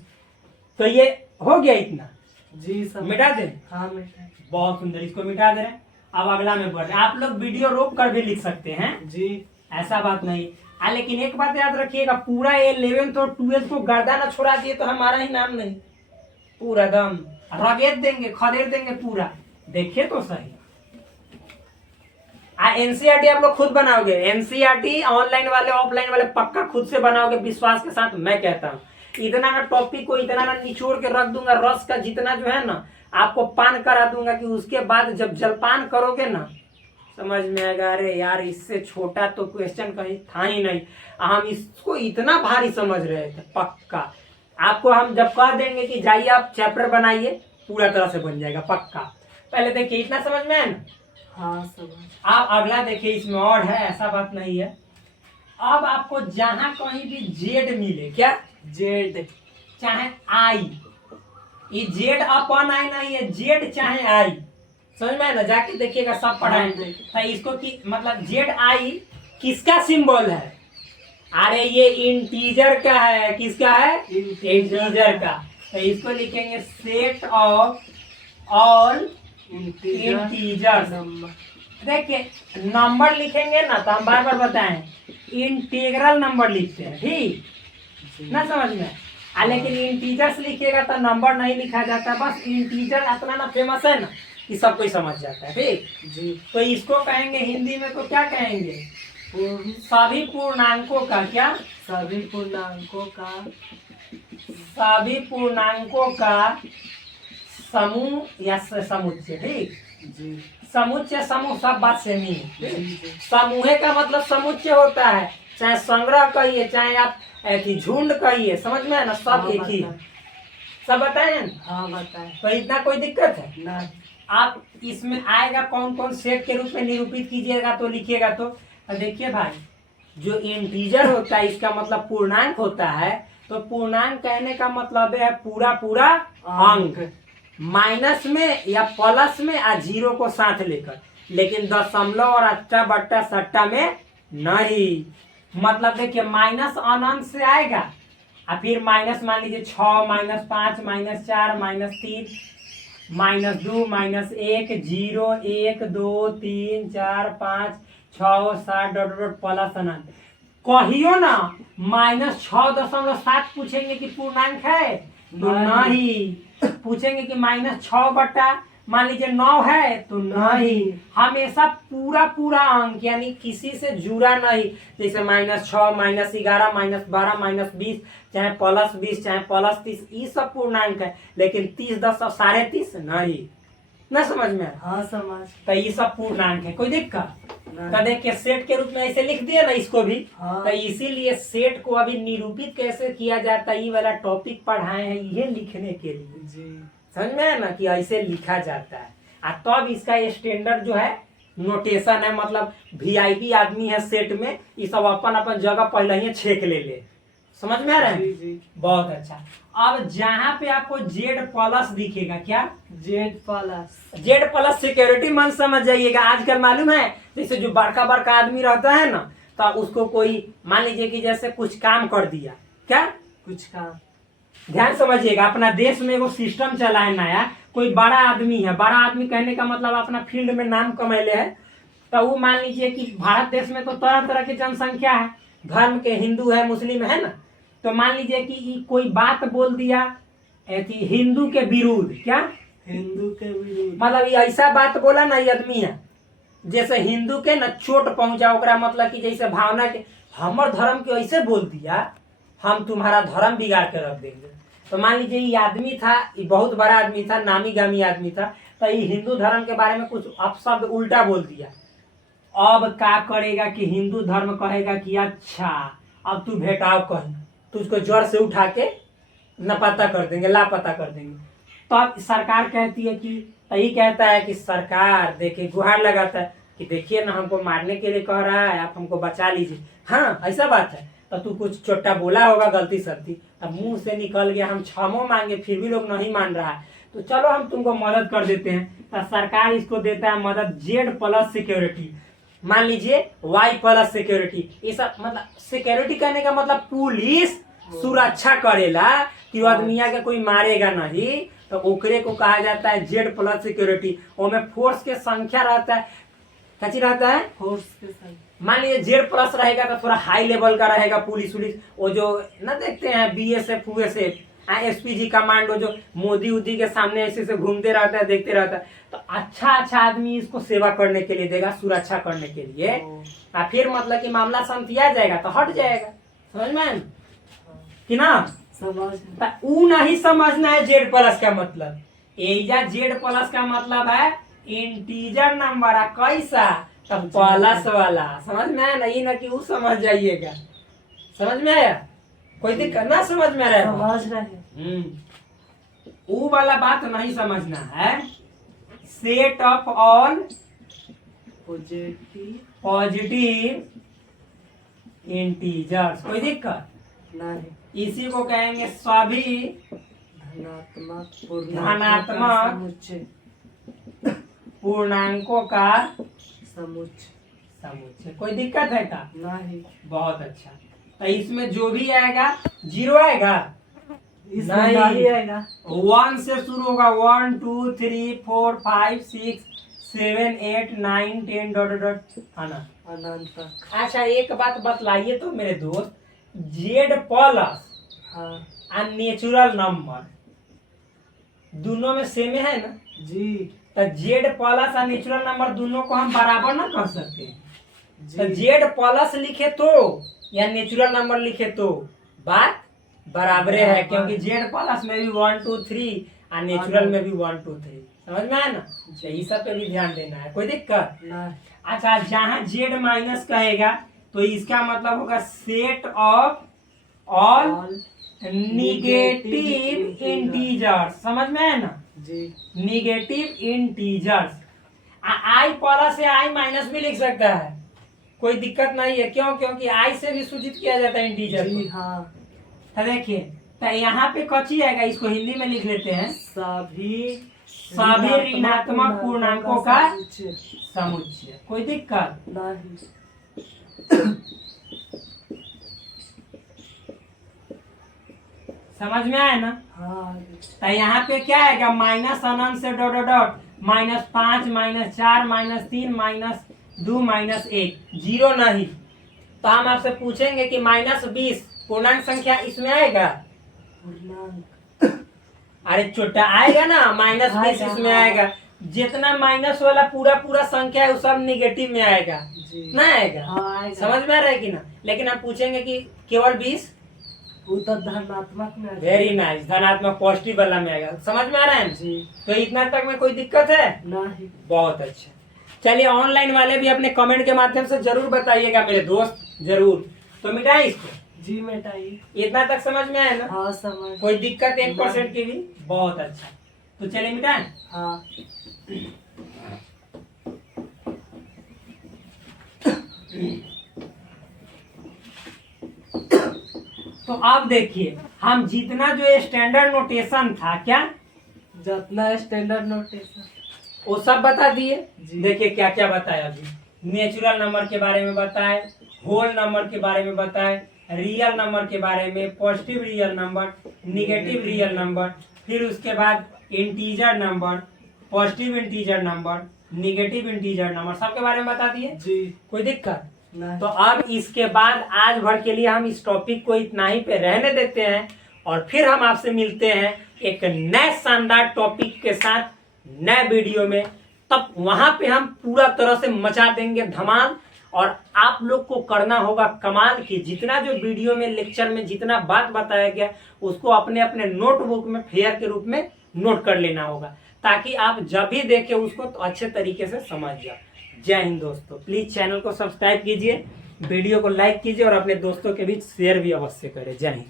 तो ये हो गया इतना, जी सब मिटा दे, हाँ मिटा। बहुत सुंदर, इसको मिटा दे रहे हैं। अब अगला में बढ़ रहे हैं, आप लोग वीडियो रोक कर भी लिख सकते हैं, जी ऐसा बात नहीं। लेकिन एक बात याद रखिएगा, पूरा 11th और 12th को गर्दा ना छोड़ा दिए तो हमारा ही नाम नहीं, पूरा दम रगेद देंगे, खदेड़ देंगे पूरा, देखिए तो सही। एनसीईआरटी आप लोग खुद बनाओगे, एनसीईआरटी ऑनलाइन वाले ऑफलाइन वाले पक्का खुद से बनाओगे, विश्वास के साथ मैं कहता हूँ। इतना ना टॉपिक को इतना ना निचोड़ के रख दूंगा, रस का जितना जो है ना आपको पान करा दूंगा, कि उसके बाद जब जलपान करोगे ना समझ में आएगा, अरे यार इससे छोटा तो क्वेश्चन कहीं था ही नहीं, हम इसको इतना भारी समझ रहे थे। पक्का आपको हम जब कह देंगे कि जाइए आप चैप्टर बनाइए, पूरा तरह से बन जाएगा पक्का। पहले देखिए इतना समझ में है ना। हाँ समझ। आप अगला देखिए, इसमें और है, ऐसा बात नहीं है। अब आपको जहां कहीं भी जेड मिले, क्या, जेड चाहे आई, ये जेड अपन आई नहीं है, जेड चाहे आई, समझ में है ना, जाके देखिएगा सब पढ़ाएंगे। तो इसको कि मतलब जेड आई किसका सिंबल है, अरे ये इंटीजर का है, किसका है, इंटीजर का। तो इसको लिखेंगे set of all integer. Number. देखिए नंबर लिखेंगे ना तो हम बार बार बताएं, इंटीग्रल नंबर लिखते हैं, ठीक जी। ना, समझ में। लेकिन इंटीजर्स लिखिएगा तो नंबर नहीं लिखा जाता, बस इंटीजर इतना ना फेमस है ना कि सब कोई समझ जाता है, ठीक। जी तो इसको कहेंगे हिंदी में तो क्या कहेंगे, पूर्ण सभी पूर्णांकों का, क्या, सभी पूर्णांकों का सभी पूर्णांकों का समूह या समुच्चय, ठीक। जी समुच्चय समूह सब बात सेम ही है, जी ठीक? जी समूह का मतलब समुच्चय होता है, चाहे संग्रह कहिए, चाहे आप झुंड कहिए, समझ में है ना, सब हाँ, एक ही है। बताएं। सब बताए हैं ना? हाँ बताए। तो इतना कोई दिक्कत है, नहीं। आप इसमें आएगा कौन कौन सेट के रूप में निरूपित कीजिएगा तो लिखिएगा। तो देखिए भाई, जो इंटीजर होता है इसका मतलब पूर्णांक होता है, तो पूर्णांक कहने का मतलब है पूरा पूरा अंक, माइनस में या प्लस में या जीरो को साथ लेकर, लेकिन दशमलव और अट्टा बट्टा सट्टा में नहीं। मतलब देखिए माइनस अनंत से आएगा और फिर माइनस मान लीजिए 6 -5 -4 -3 -2 -1 0 1 2 3 4 5 6 7 डॉट डॉट प्लस अनंत। कहियो ना -6.7 पूछेंगे कि पूर्णांक है तो नहीं, पूछेंगे कि -6 बट्टा मान लीजिए 9 है तो नहीं, हमेशा पूरा पूरा अंक यानी किसी से जुड़ा नहीं, जैसे -6 -11 -12 -20 चाहे +20 चाहे +30 ये सब पूर्णांक है, लेकिन 30 10 और 30.5 नहीं, ना समझ में। हाँ समझ। तो ये सब पूर्णांक है, कोई दिक्कत तो देखिए सेट के रूप में ऐसे लिख दिया ना इसको भी। हाँ। तो इसीलिए सेट को अभी निरूपित कैसे किया जाता है, ये वाला टॉपिक पढ़ाए हैं ये लिखने के लिए। जी समझ में है ना कि ऐसे लिखा जाता है। तब इसका स्टैंडर्ड जो है नोटेशन है, मतलब वीआईपी आदमी है सेट में, ये सब अपन अपन जगह पहले ही छेक ले। समझ में आ रहा है? जी जी। बहुत अच्छा। अब जहाँ पे आपको जेड प्लस दिखेगा, क्या Z plus, Z plus security मन समझ जाइएगा। आजकल मालूम है जैसे जो बड़का बड़का आदमी रहता है ना, तो उसको कोई मान लीजिए कि जैसे कुछ काम कर दिया, क्या कुछ काम, ध्यान समझिएगा, अपना देश में वो सिस्टम चला है नया, कोई बड़ा आदमी है, बड़ा आदमी कहने का मतलब अपना फील्ड में नाम कमैले है, तो वो मान लीजिए कि भारत देश में तो तरह तरह की जनसंख्या है, धर्म के हिंदू है मुस्लिम है ना, तो मान लीजिए कि कोई बात बोल दिया ऐसी हिंदू के विरुद्ध, क्या हिंदू के विरुद्ध, मतलब ये ऐसा बात बोला ना ये आदमी है जैसे हिंदू के न चोट पहुंचा, ओकरा मतलब कि जैसे भावना के हमर धर्म के ऐसे बोल दिया, हम तुम्हारा धर्म बिगाड़ के रख देंगे। तो मान लीजिए ये आदमी था, ये बहुत बड़ा आदमी था, नामी गामी आदमी था, तो ये हिंदू धर्म के बारे में कुछ अपशब्द उल्टा बोल दिया। अब क्या करेगा कि हिंदू धर्म कहेगा कि अच्छा अब तू भेटाव कहीं, तुझको जड़ से उठा के लापता कर देंगे, लापता कर देंगे। तो अब सरकार कहती है कि यही कहता है कि सरकार देखिए गुहार लगाता है कि देखिए ना हमको मारने के लिए कह रहा है, आप हमको बचा लीजिए। हाँ ऐसा बात है, तो तू कुछ छोटा बोला होगा गलती सलती, अब मुंह से निकल गया, हम क्षमा मांगे फिर भी लोग नहीं मान रहा है, तो चलो हम तुमको मदद कर देते हैं। तो सरकार इसको देता है मदद जेड प्लस सिक्योरिटी, मान लीजिए वाई प्लस सिक्योरिटी। ये सब मतलब सिक्योरिटी करने का मतलब पुलिस सुरक्षा करेला कि वो आदमिया के कोई मारेगा नहीं, तो ओकरे को कहा जाता है जेड प्लस सिक्योरिटी। ओमे फोर्स के संख्या रहता है, कैसी रहता है फोर्स के संग, मान लीजिए जेड प्लस रहेगा तो थोड़ा हाई लेवल का रहेगा पुलिस उलिस, वो जो ना देखते हैं बीएसएफ यूएसएफ एसपीजी कमांडो जो मोदी उदी के सामने ऐसे से घूमते रहता है, देखते रहता है, तो अच्छा अच्छा आदमी इसको सेवा करने के लिए देगा, सुरक्षा करने के लिए। फिर मतलब कि मामला शांतिया जाएगा तो हट जाएगा। समझ में कि ना? समझ, ऊ नहीं समझना है जेड प्लस का मतलब। एजा जेड प्लस का मतलब है इंटीजर नंबर है, कैसा तो प्लस वाला। समझ में आया नहीं ना कि ऊ समझ जाइएगा। समझ में आया? कोई दिक्कत ना समझ में आ रहा है? समझ रहे, ऊ वाला बात नहीं समझना है। Set of all positive integers, कोई दिक्कत नहीं, इसी को कहेंगे सभी धनात्मक धनात्मक समुच्चय, पूर्णांकों का समुच्चय, समुच्चय। कोई दिक्कत है का? नहीं, बहुत अच्छा। तो इसमें जो भी आएगा जीरो आएगा, इसमें नहीं। नहीं आएगा, 1 से शुरू होगा, 1 2 3 4 5 6 7 8 9 10 डॉट डॉट आना। अनंत तक, अच्छा एक बात बतलाइए तो मेरे दोस्त, जेड प्लस हाँ और नेचुरल नंबर दोनों में सेम है ना? जी तो जेड प्लस और नेचुरल नंबर दोनों को हम बराबर ना कर सकते हैं। तो जी, जेड प्लस लिखे तो या नेचुरल नंबर लिखे तो बात बराबरे है, क्योंकि जेड प्लस में भी 1 2 3 और नेचुरल में भी 1 2 3। समझ में आया ना? तो ये सब पे भी ध्यान देना है, कोई दिक्कत? नहीं, अच्छा जहाँ जेड माइनस कहेगा तो इसका मतलब होगा set of all negative integers. समझ में है ना? जी, निगेटिव इंटीजर्स। आई प्लस या आई माइनस भी लिख सकता है, कोई दिक्कत नहीं है। क्यों? क्योंकि आई से भी सूचित किया जाता है इंटीजर जी, को। हाँ, तो देखिए, तो यहाँ पे कची आएगा, इसको हिंदी में लिख लेते हैं, सभी ऋणात्मक पूर्णांकों का समुच्चय, समुच्चय। कोई दिक्कत? नहीं, समझ में आया ना? हाँ, तो यहाँ पे क्या आएगा, माइनस अनंत से डॉट डॉट डॉट, -5 -4 -3 -2 -1, जीरो नहीं। तो हम आपसे पूछेंगे कि -20 पूर्णांक संख्या इसमें आएगा? पूर्णांक, अरे छोटा आएगा ना, -20 आएगा, इसमें हाँ। आएगा। जितना माइनस वाला पूरा पूरा संख्या है वो सब निगेटिव में आएगा, जी, ना आएगा? हाँ, आएगा। समझ में आ रहा है कि ना? लेकिन हम पूछेंगे कि केवल 20, वो तो धनात्मक में आ जाएगा। वेरी नाइस, धनात्मक पॉजिटिव वाला में आएगा। समझ में आ रहा है ना? जी, तो इतना तक में कोई दिक्कत है? नहीं, बहुत अच्छा। चलिए ऑनलाइन वाले भी अपने कमेंट के माध्यम से जरूर बताइएगा मेरे दोस्त, जरूर। तो मिटाए इसको, जी मिटाइए। इतना तक समझ में आया ना? हाँ समझ। कोई दिक्कत 1% की भी? बहुत अच्छा। तो चलिए मिटाएं। हाँ तो आप देखिए, हम जितना जो स्टैंडर्ड नोटेशन था, क्या जितना स्टैंडर्ड नोटेशन वो सब बता दिए। जी। देखिए क्या क्या बताया अभी, नेचुरल नंबर के बारे में बताए, होल नंबर के बारे में बताए, रियल नंबर के बारे में, positive real number, negative real number, फिर उसके बाद integer number, positive integer number, negative integer number, सबके बारे में बता दिए। जी। कोई दिक्कत? नहीं। तो अब इसके बाद आज भर के लिए हम इस टॉपिक को इतना ही पे रहने देते हैं, और फिर हम आपसे मिलते हैं एक नए शानदार टॉपिक के साथ नए वीडियो में। तब वहां पे हम पूरा तरह से मचा देंगे धमाल, और आप लोग को करना होगा कमाल की जितना जो वीडियो में, लेक्चर में जितना बात बताया गया उसको अपने अपने नोटबुक में फेयर के रूप में नोट कर लेना होगा, ताकि आप जब भी देखें उसको तो अच्छे तरीके से समझ जाए। जय हिंद दोस्तों। प्लीज चैनल को सब्सक्राइब कीजिए, वीडियो को लाइक कीजिए और अपने दोस्तों के बीच शेयर भी अवश्य करें। जय हिंद।